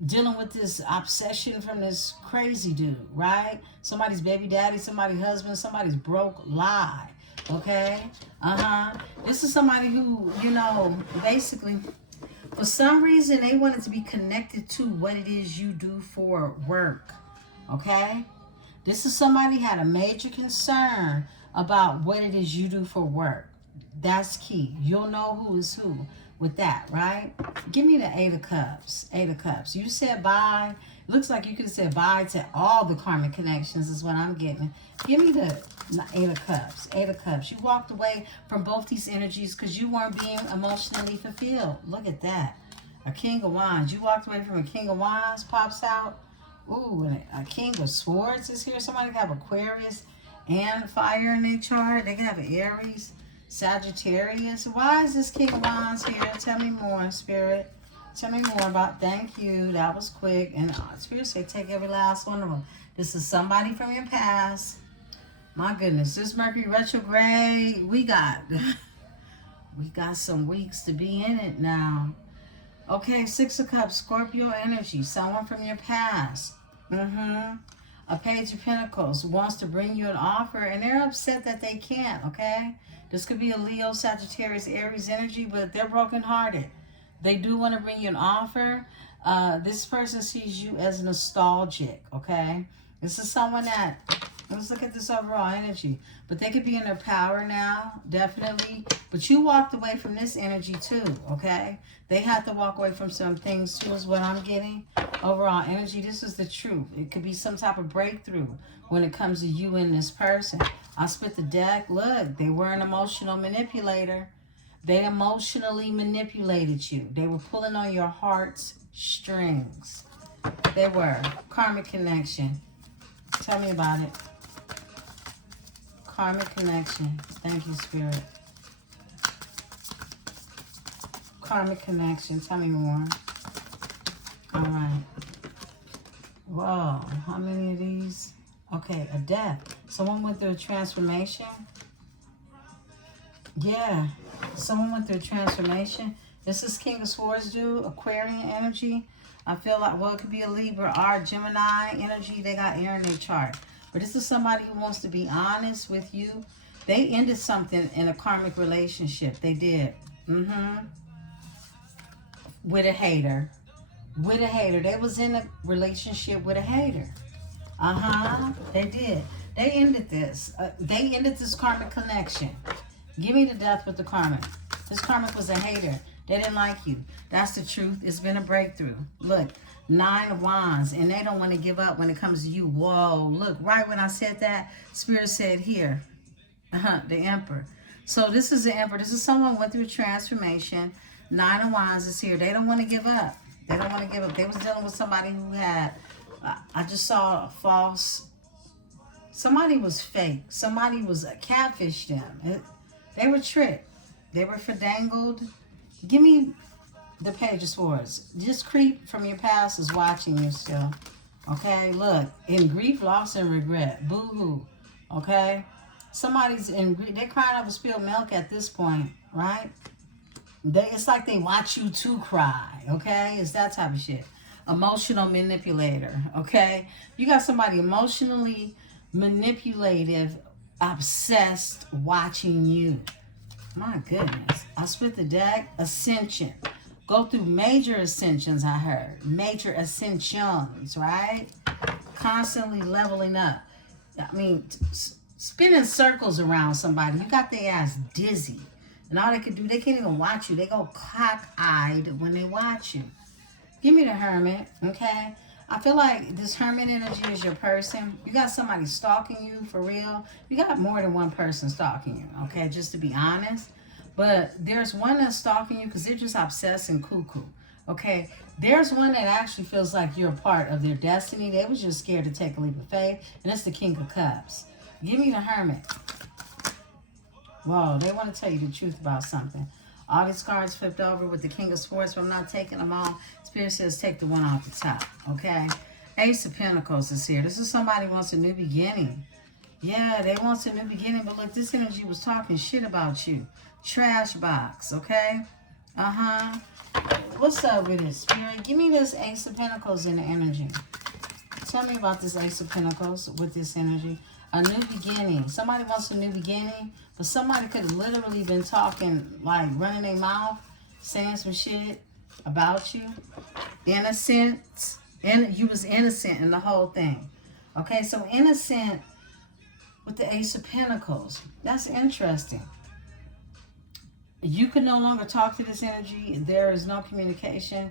dealing with this obsession from this crazy dude, right? Somebody's baby daddy, somebody's husband, somebody's broke lie. Okay? This is somebody who, basically, for some reason, they wanted to be connected to what it is you do for work. Okay? This is somebody had a major concern about what it is you do for work. That's key. You'll know who is who with that, right? Give me the Eight of Cups. Eight of Cups. You said bye. Looks like you could have said bye to all the karmic connections is what I'm getting. Give me the Eight of Cups. Eight of Cups. You walked away from both these energies because you weren't being emotionally fulfilled. Look at that. A King of Wands. You walked away from a King of Wands pops out. Ooh, and a King of Swords is here. Somebody can have Aquarius and fire in their chart. They can have Aries, Sagittarius. Why is this King of Wands here? Tell me more, Spirit. Tell me more about, thank you. That was quick. And Spirit say take every last one of them. This is somebody from your past. My goodness, this Mercury retrograde, we got some weeks to be in it now. Okay, Six of Cups, Scorpio energy, someone from your past. A Page of Pentacles wants to bring you an offer, and they're upset that they can't, okay? This could be a Leo, Sagittarius, Aries energy, but they're brokenhearted. They do want to bring you an offer. This person sees you as nostalgic, okay? This is someone that, let's look at this overall energy. But they could be in their power now, definitely. But you walked away from this energy too, okay? They had to walk away from some things too is what I'm getting. Overall energy, this is the truth. It could be some type of breakthrough when it comes to you and this person. I split the deck. Look, they were an emotional manipulator. They emotionally manipulated you. They were pulling on your heart's strings. They were. Karmic connection. Tell me about it. Karmic connection. Thank you, Spirit. Karmic connection. Tell me more. All right. Whoa. How many of these? Okay, a death. Someone went through a transformation. Yeah. Someone went through a transformation. This is King of Swords, dude. Aquarian energy. I feel like, well, it could be a Libra or Gemini energy. They got air in their chart. But this is somebody who wants to be honest with you. They ended something in a karmic relationship. They did. With a hater. With a hater. They was in a relationship with a hater. They did. They ended this. They ended this karmic connection. Give me the death with the karmic. This karmic was a hater. They didn't like you. That's the truth. It's been a breakthrough. Look, 9 of Wands, and they don't want to give up when it comes to you. Whoa, look, right when I said that, Spirit said here, the Emperor. So this is the Emperor. This is someone who went through a transformation. 9 of Wands is here. They don't want to give up. They don't want to give up. They was dealing with somebody who had, I just saw a false, somebody was fake. Somebody was catfished them. They were tricked. They were fandangled. Give me the Page of Swords. This creep from your past is watching you still. Okay, look. In grief, loss, and regret. Boo-hoo. Okay? Somebody's in grief. They're crying over spilled milk at this point, right? It's like they watch you too cry. Okay? It's that type of shit. Emotional manipulator. Okay? You got somebody emotionally manipulative, obsessed, watching you. My goodness. I split the deck. Ascension. Go through major ascensions, I heard. Major ascensions, right? Constantly leveling up. I mean, spinning circles around somebody. You got their ass dizzy. And all they can do, they can't even watch you. They go cock-eyed when they watch you. Give me the Hermit, okay? I feel like this Hermit energy is your person. You got somebody stalking you for real. You got more than one person stalking you, okay? Just to be honest. But there's one that's stalking you because they're just obsessed and cuckoo. Okay, there's one that actually feels like you're a part of their destiny. They was just scared to take a leap of faith, and it's the King of Cups. Give me the Hermit. Whoa, they want to tell you the truth about something. All these cards flipped over with the King of Swords, but I'm not taking them all. Spirit says take the one off the top, okay? Ace of Pentacles is here. This is somebody who wants a new beginning. Yeah, they want a new beginning, but look, this energy was talking shit about you. Trash box, okay? Uh-huh. What's up with this, Spirit? Give me this Ace of Pentacles in the energy. Tell me about this Ace of Pentacles with this energy. A new beginning. Somebody wants a new beginning, but somebody could have literally been talking, like running their mouth, saying some shit about you. Innocent. And you was innocent in the whole thing. Okay, so innocent with the Ace of Pentacles. That's interesting. You can no longer talk to this energy. There is no communication.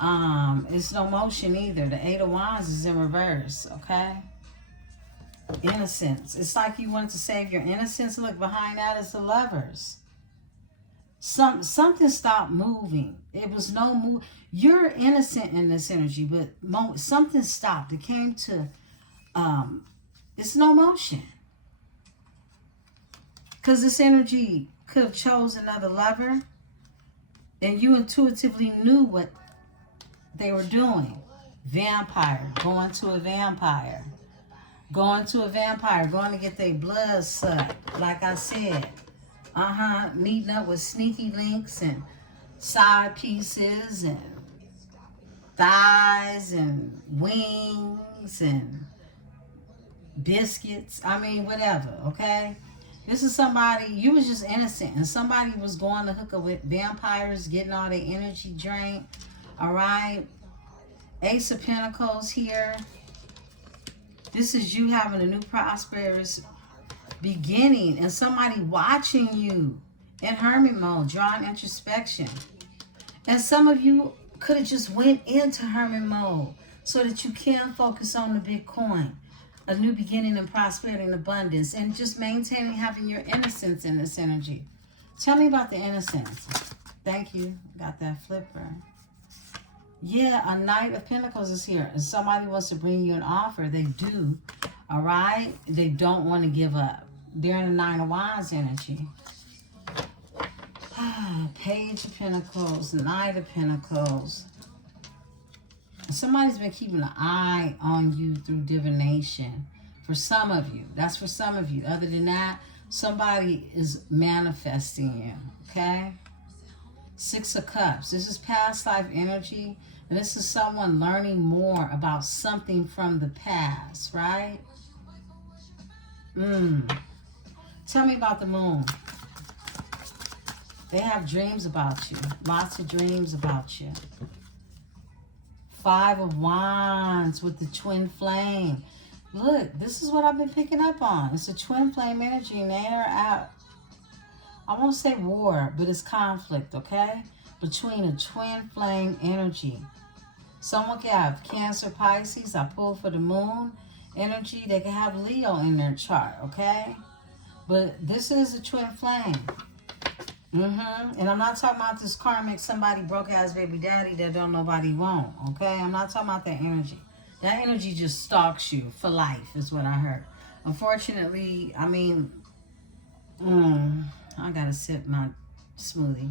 It's no motion either. The Eight of Wands is in reverse, okay? Innocence. It's like you wanted to save your innocence. Look, behind that is the Lovers. Something stopped moving. It was no move. You're innocent in this energy, but something stopped. It came to, it's no motion. Because this energy could have chose another lover, and you intuitively knew what they were doing. Vampire, going to a vampire. Going to a vampire, going to get their blood sucked, like I said. Meeting up with sneaky links and side pieces and thighs and wings and biscuits. I mean, whatever, okay? This is somebody, you was just innocent, and somebody was going to hook up with vampires, getting all their energy drained, all right? Ace of Pentacles here. This is you having a new prosperous beginning and somebody watching you in hermit mode, drawing introspection. And some of you could have just went into hermit mode so that you can focus on the Bitcoin, a new beginning and prosperity and abundance, and just maintaining having your innocence in this energy. Tell me about the innocence. Thank you. Got that flipper. Yeah, a Knight of Pentacles is here. And somebody wants to bring you an offer. They do. All right? They don't want to give up. They're in the Nine of Wands energy. Page of Pentacles, Knight of Pentacles. Somebody's been keeping an eye on you through divination. For some of you. That's for some of you. Other than that, somebody is manifesting you. Okay? Six of Cups. This is past life energy. And this is someone learning more about something from the past, right? Tell me about the Moon. They have dreams about you. Lots of dreams about you. Five of Wands with the twin flame. Look, this is what I've been picking up on. It's a twin flame energy, and they are out. I won't say war, but it's conflict, okay? Between a twin flame energy. Someone can have Cancer, Pisces. I pulled for the Moon energy. They can have Leo in their chart, okay? But this is a twin flame. And I'm not talking about this karmic, somebody broke ass baby daddy that don't nobody want, okay? I'm not talking about that energy. That energy just stalks you for life, is what I heard. Unfortunately, I mean, I gotta sip my smoothie.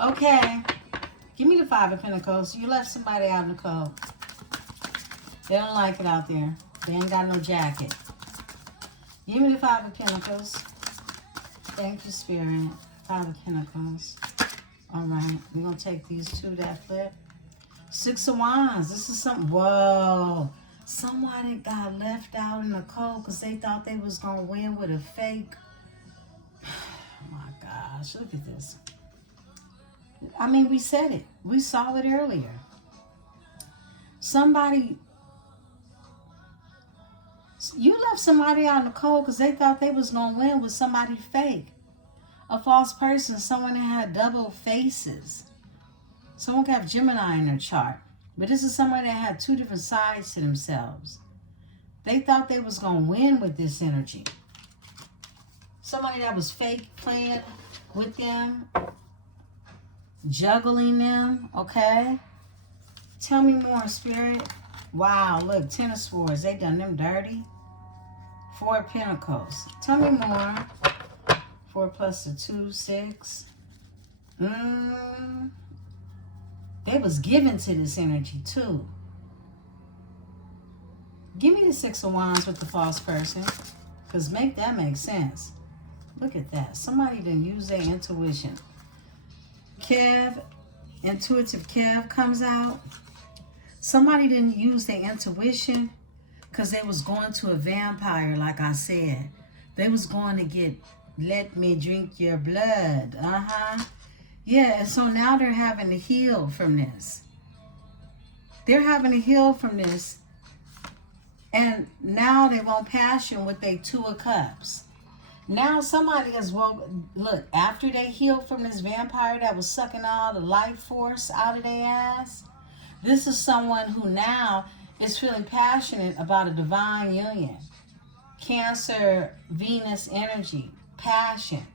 Okay. Give me the Five of Pentacles. You left somebody out in the cold. They don't like it out there. They ain't got no jacket. Give me the Five of Pentacles. Thank you, Spirit. Five of Pentacles. All right. We're going to take these two that flip. Six of Wands. This is something. Whoa. Somebody got left out in the cold because they thought they was going to win with a fake. Oh, my gosh. Look at this. I mean, we said it. We saw it earlier. Somebody... You left somebody out in the cold because they thought they was going to win with somebody fake. A false person. Someone that had double faces. Someone got Gemini in their chart. But this is somebody that had two different sides to themselves. They thought they was going to win with this energy. Somebody that was fake playing with them, juggling them, okay? Tell me more, Spirit. Wow, look, Ten of Swords. They done them dirty. Four of Pentacles. Tell me more. 4 plus the 2, 6. They was given to this energy, too. Give me the 6 of Wands with the false person. Because make that make sense. Look at that. Somebody didn't use their intuition. Kev, intuitive Kev comes out. Somebody didn't use their intuition because they was going to a vampire, like I said. They was going to get, let me drink your blood. Yeah, and so now they're having to heal from this. They're having to heal from this. And now they want passion with their 2 of Cups. Now somebody has woke. Look, after they healed from this vampire that was sucking all the life force out of their ass, this is someone who now is feeling passionate about a divine union. Cancer, Venus energy, passion.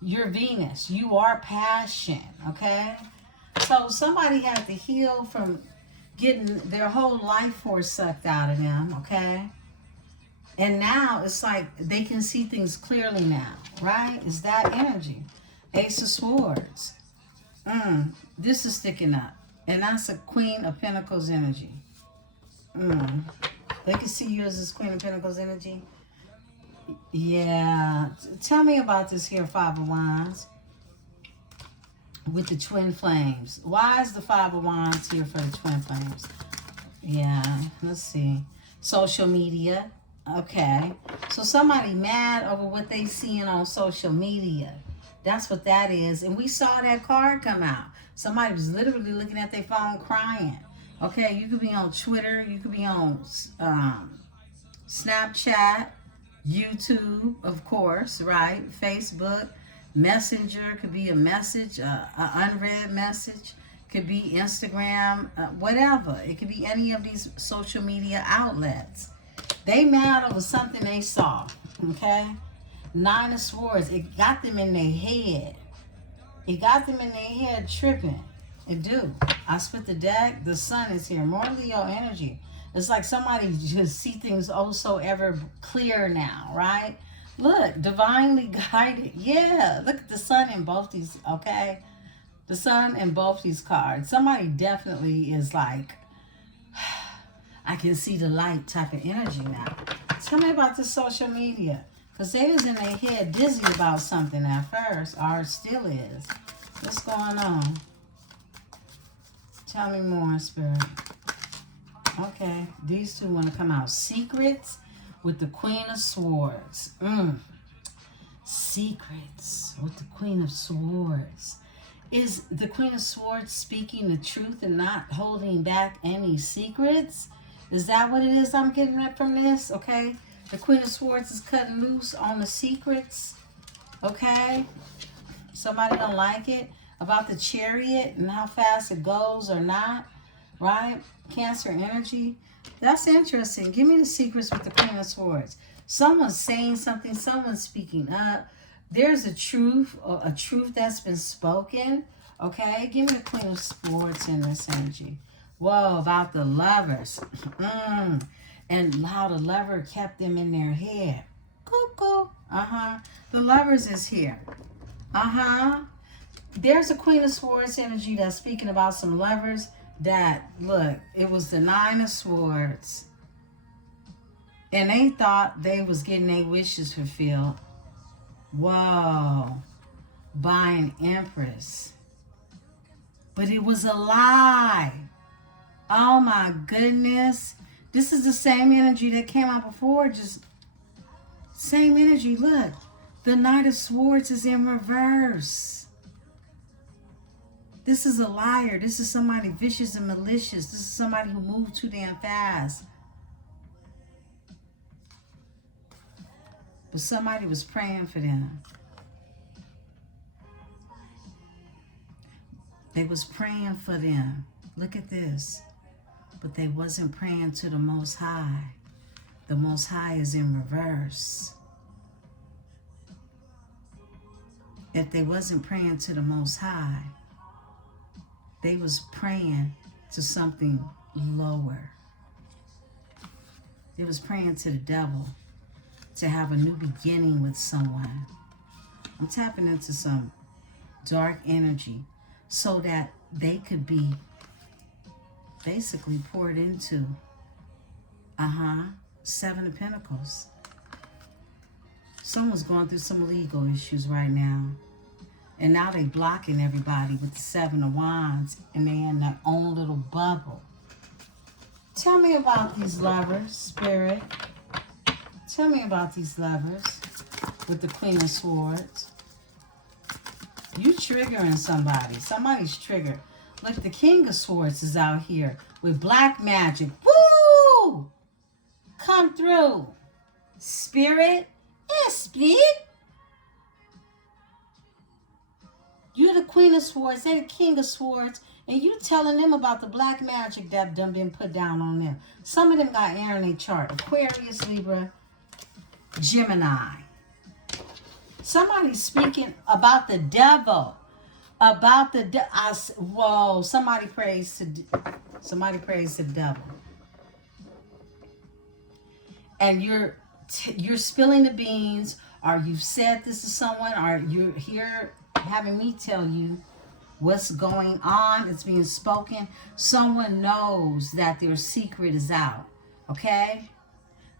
You're Venus. You are passion, okay? So somebody had to heal from getting their whole life force sucked out of them, okay? And now it's like they can see things clearly now, right? It's that energy. Ace of Swords. This is sticking up. And that's a Queen of Pentacles energy. They can see you as this Queen of Pentacles energy. Yeah. Tell me about this here 5 of Wands. With the Twin Flames. Why is the 5 of Wands here for the Twin Flames? Yeah. Let's see. Social media. Okay, so somebody mad over what they seeing on social media. That's what that is. And we saw that card come out. Somebody was literally looking at their phone crying. Okay, you could be on Twitter. You could be on Snapchat, YouTube, of course, right? Facebook, Messenger. Could be a message, an unread message. Could be Instagram, whatever. It could be any of these social media outlets. They mad over something they saw, okay? 9 of Swords, it got them in their head. It got them in their head tripping. It do. I split the deck. The Sun is here. More Leo energy. It's like somebody just see things oh so ever clear now, right? Look, divinely guided. Yeah, look at the Sun in both these, okay? The Sun in both these cards. Somebody definitely is like, I can see the light type of energy now. Tell me about the social media. Because they was in their head dizzy about something at first. Or still is. What's going on? Tell me more, Spirit. Okay. These two want to come out. Secrets with the Queen of Swords. Secrets with the Queen of Swords. Is the Queen of Swords speaking the truth and not holding back any secrets? Is that what it is I'm getting from this? Okay. The Queen of Swords is cutting loose on the secrets. Okay. Somebody don't like it. About the Chariot and how fast it goes or not. Right? Cancer energy. That's interesting. Give me the secrets with the Queen of Swords. Someone's saying something. Someone's speaking up. There's a truth that's been spoken. Okay. Give me the Queen of Swords in this energy. Whoa, about the Lovers. And how the lover kept them in their head. Cuckoo. The Lovers is here. There's a Queen of Swords energy that's speaking about some lovers that, look, it was the 9 of Swords. And they thought they was getting their wishes fulfilled. Whoa. By an Empress. But it was a lie. Oh my goodness. This is the same energy that came out before. Just same energy. Look. The Knight of Swords is in reverse. This is a liar. This is somebody vicious and malicious. This is somebody who moved too damn fast. But somebody was praying for them. They was praying for them. Look at this. But they wasn't praying to the Most High. The Most High is in reverse. If they wasn't praying to the Most High, they was praying to something lower. They was praying to the devil to have a new beginning with someone. I'm tapping into some dark energy so that they could be basically poured into. Seven of Pentacles. Someone's going through some legal issues right now. And now they blocking everybody with the Seven of Wands. And they in their own little bubble. Tell me about these lovers, Spirit. Tell me about these lovers with the Queen of Swords. You triggering somebody. Somebody's triggered. Look, the King of Swords is out here with black magic. Woo! Come through. Spirit. Spirit. You the Queen of Swords. They the King of Swords. And you telling them about the black magic that done been put down on them. Some of them got air in their chart. Aquarius, Libra, Gemini. Somebody's speaking about the devil. About the whoa! Somebody prays to the devil, and you're spilling the beans, or you've said this to someone, or you're here having me tell you what's going on. It's being spoken. Someone knows that their secret is out. Okay,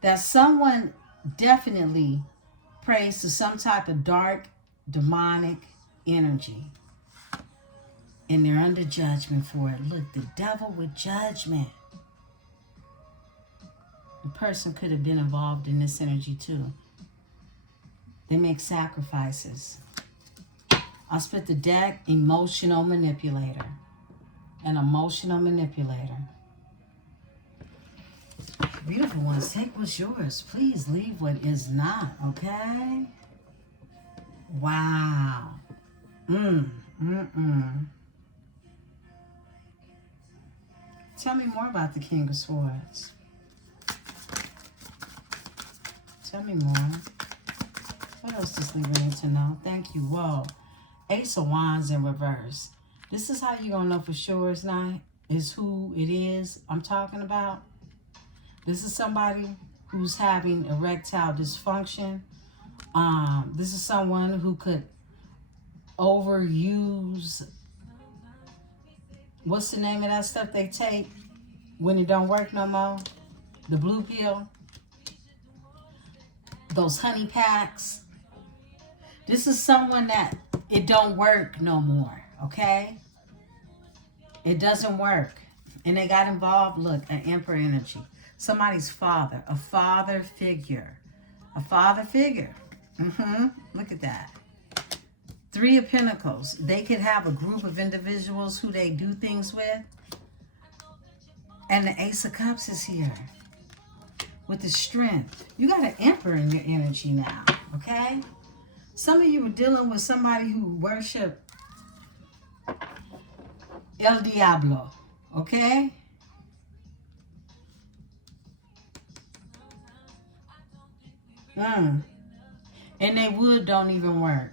that someone definitely prays to some type of dark, demonic energy. And they're under judgment for it. Look, the devil with judgment. The person could have been involved in this energy too. They make sacrifices. I'll split the deck. Emotional manipulator. An emotional manipulator. Beautiful ones, take what's yours. Please leave what is not, okay? Wow. Tell me more about the King of Swords. Tell me more. What else does Libra need to know? Thank you. Whoa. Ace of Wands in reverse. This is how you're going to know for sure it's not. Is who it is I'm talking about. This is somebody who's having erectile dysfunction. This is someone who could overuse, what's the name of that stuff they take when it don't work no more? The blue pill. Those honey packs. This is someone that it don't work no more, okay? It doesn't work. And they got involved, look, an Emperor energy. Somebody's father, a father figure. A father figure. Look at that. Three of Pentacles. They could have a group of individuals who they do things with. And the Ace of Cups is here. With the Strength. You got an Emperor in your energy now. Okay? Some of you are dealing with somebody who worship El Diablo. Okay? And they wood don't even work.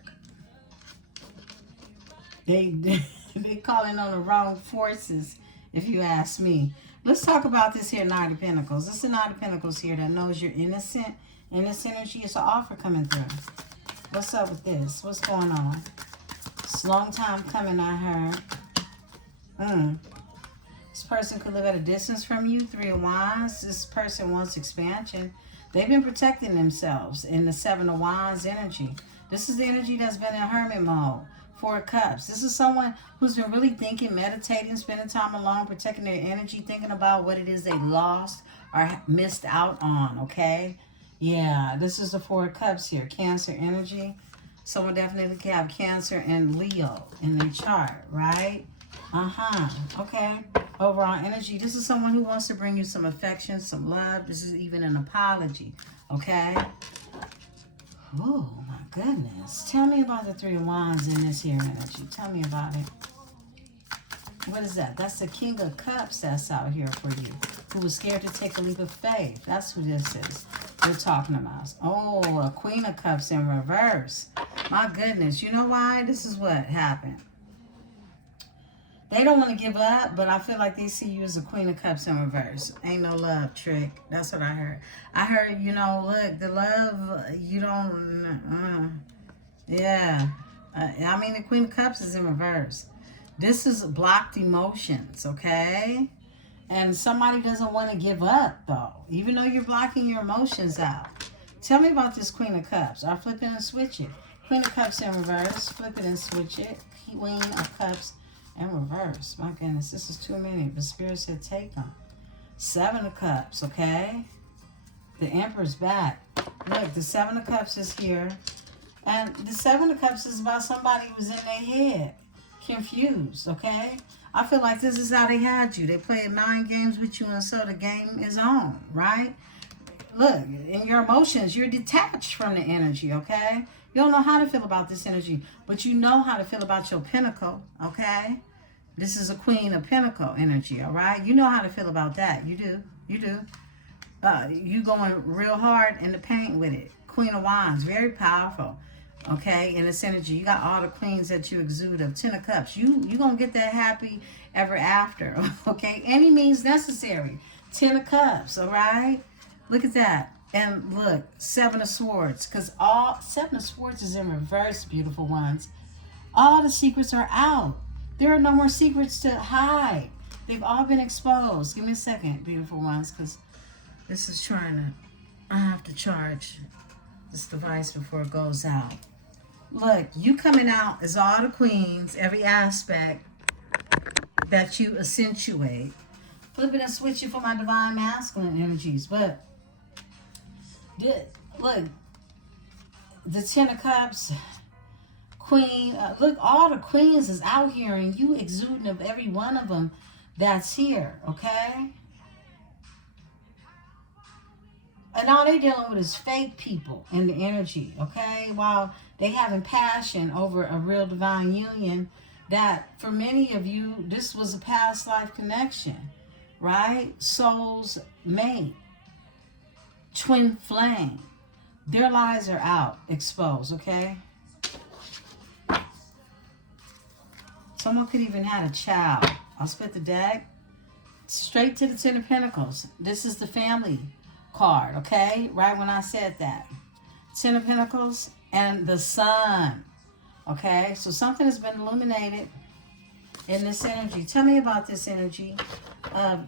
They calling on the wrong forces, if you ask me. Let's talk about this here Knight of Pentacles. This is the Knight of Pentacles here that knows you're innocent. In this energy, it's an offer coming through. What's up with this? What's going on? It's a long time coming, I heard. This person could live at a distance from you. Three of Wands. This person wants expansion. They've been protecting themselves in the Seven of Wands energy. This is the energy that's been in hermit mode. Four of Cups. This is someone who's been really thinking, meditating, spending time alone, protecting their energy, thinking about what it is they lost or missed out on, okay? Yeah, this is the Four of Cups here. Cancer energy. Someone definitely can have Cancer and Leo in their chart, right? Okay. Overall energy. This is someone who wants to bring you some affection, some love. This is even an apology, okay? Oh, my goodness. Tell me about the Three of Wands in this here energy. Tell me about it. What is that? That's the King of Cups that's out here for you, who was scared to take a leap of faith. That's who this is we're talking about. Oh, a Queen of Cups in reverse. My goodness. You know why? This is what happened. They don't want to give up, but I feel like they see you as a Queen of Cups in reverse. Ain't no love trick. That's what I heard. I heard, you know, look, the love, you don't, yeah. I mean, the Queen of Cups is in reverse. This is blocked emotions, okay? And somebody doesn't want to give up, though, even though you're blocking your emotions out. Tell me about this Queen of Cups. I'll flip it and switch it. Queen of Cups in reverse. Flip it and switch it. Queen of Cups in reverse. My goodness, this is too many. The Spirit said take them. Seven of Cups, okay? The Emperor's back. Look, the Seven of Cups is here. And the Seven of Cups is about somebody who's in their head. Confused, okay? I feel like this is how they had you. They played mind games with you, and so the game is on, right? Look, in your emotions, you're detached from the energy, okay? You don't know how to feel about this energy, but you know how to feel about your pinnacle, okay? This is a Queen of Pentacle energy, all right? You know how to feel about that. You do. You do. You going real hard in the paint with it. Queen of Wands, very powerful, okay? In this energy, you got all the queens that you exude of. Ten of Cups, you going to get that happy ever after, okay? Any means necessary. Ten of Cups, all right? Look at that. And look, Seven of Swords, because all Seven of Swords is in reverse, beautiful ones. All the secrets are out. There are no more secrets to hide. They've all been exposed. Give me a second, beautiful ones, because this is trying to, I have to charge this device before it goes out. Look, you coming out as all the queens, every aspect that you accentuate. Flip it and switch it for my divine masculine energies. But, look, the Ten of Cups, Queen, look, all the queens is out here and you exuding of every one of them that's here, okay? And all they dealing with is fake people in the energy, okay? While they having passion over a real divine union that for many of you, this was a past life connection, right? Souls mate, twin flame. Their lies are out, exposed, okay? Someone could even have a child. I'll split the deck. Straight to the Ten of Pentacles. This is the family card, okay? Right when I said that. Ten of Pentacles and the Sun, okay? So something has been illuminated in this energy. Tell me about this energy of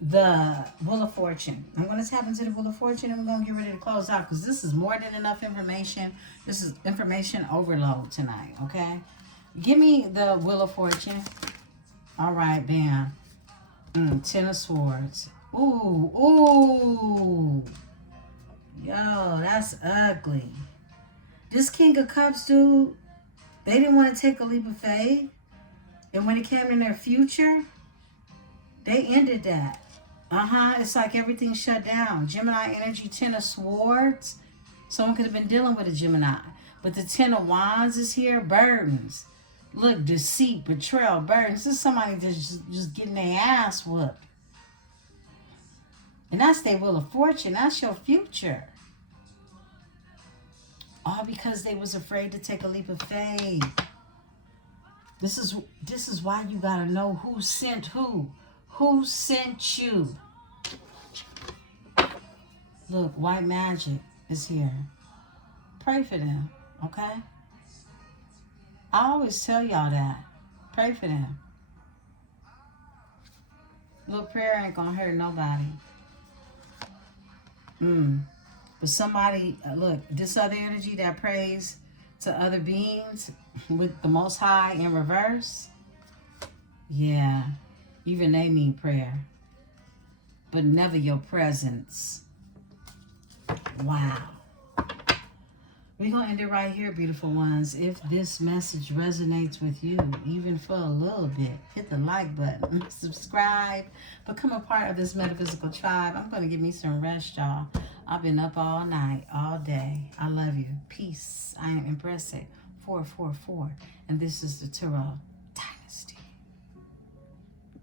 the Wheel of Fortune. I'm going to tap into the Wheel of Fortune and we're going to get ready to close out because this is more than enough information. This is information overload tonight, okay? Give me the Wheel of Fortune. All right, bam. Ten of Swords. Ooh, ooh. Yo, that's ugly. This King of Cups, dude, they didn't want to take a leap of faith. And when it came in their future, they ended that. It's like everything shut down. Gemini energy, Ten of Swords. Someone could have been dealing with a Gemini. But the Ten of Wands is here. Burdens. Look, deceit, betrayal, burdens. This is somebody that's just getting their ass whooped. And that's their Wheel of Fortune. That's your future. All because they was afraid to take a leap of faith. This is why you gotta know who sent who. Who sent you? Look, white magic is here. Pray for them, okay? I always tell y'all that. Pray for them. Little prayer ain't gonna hurt nobody. But somebody, look, this other energy that prays to other beings with the Most High in reverse, yeah, even they need prayer. But never your presence. Wow. We're going to end it right here, beautiful ones. If this message resonates with you, even for a little bit, hit the like button, subscribe, become a part of this metaphysical tribe. I'm going to give me some rest, y'all. I've been up all night, all day. I love you. Peace. I am Emperesse 444, and this is the Tarot.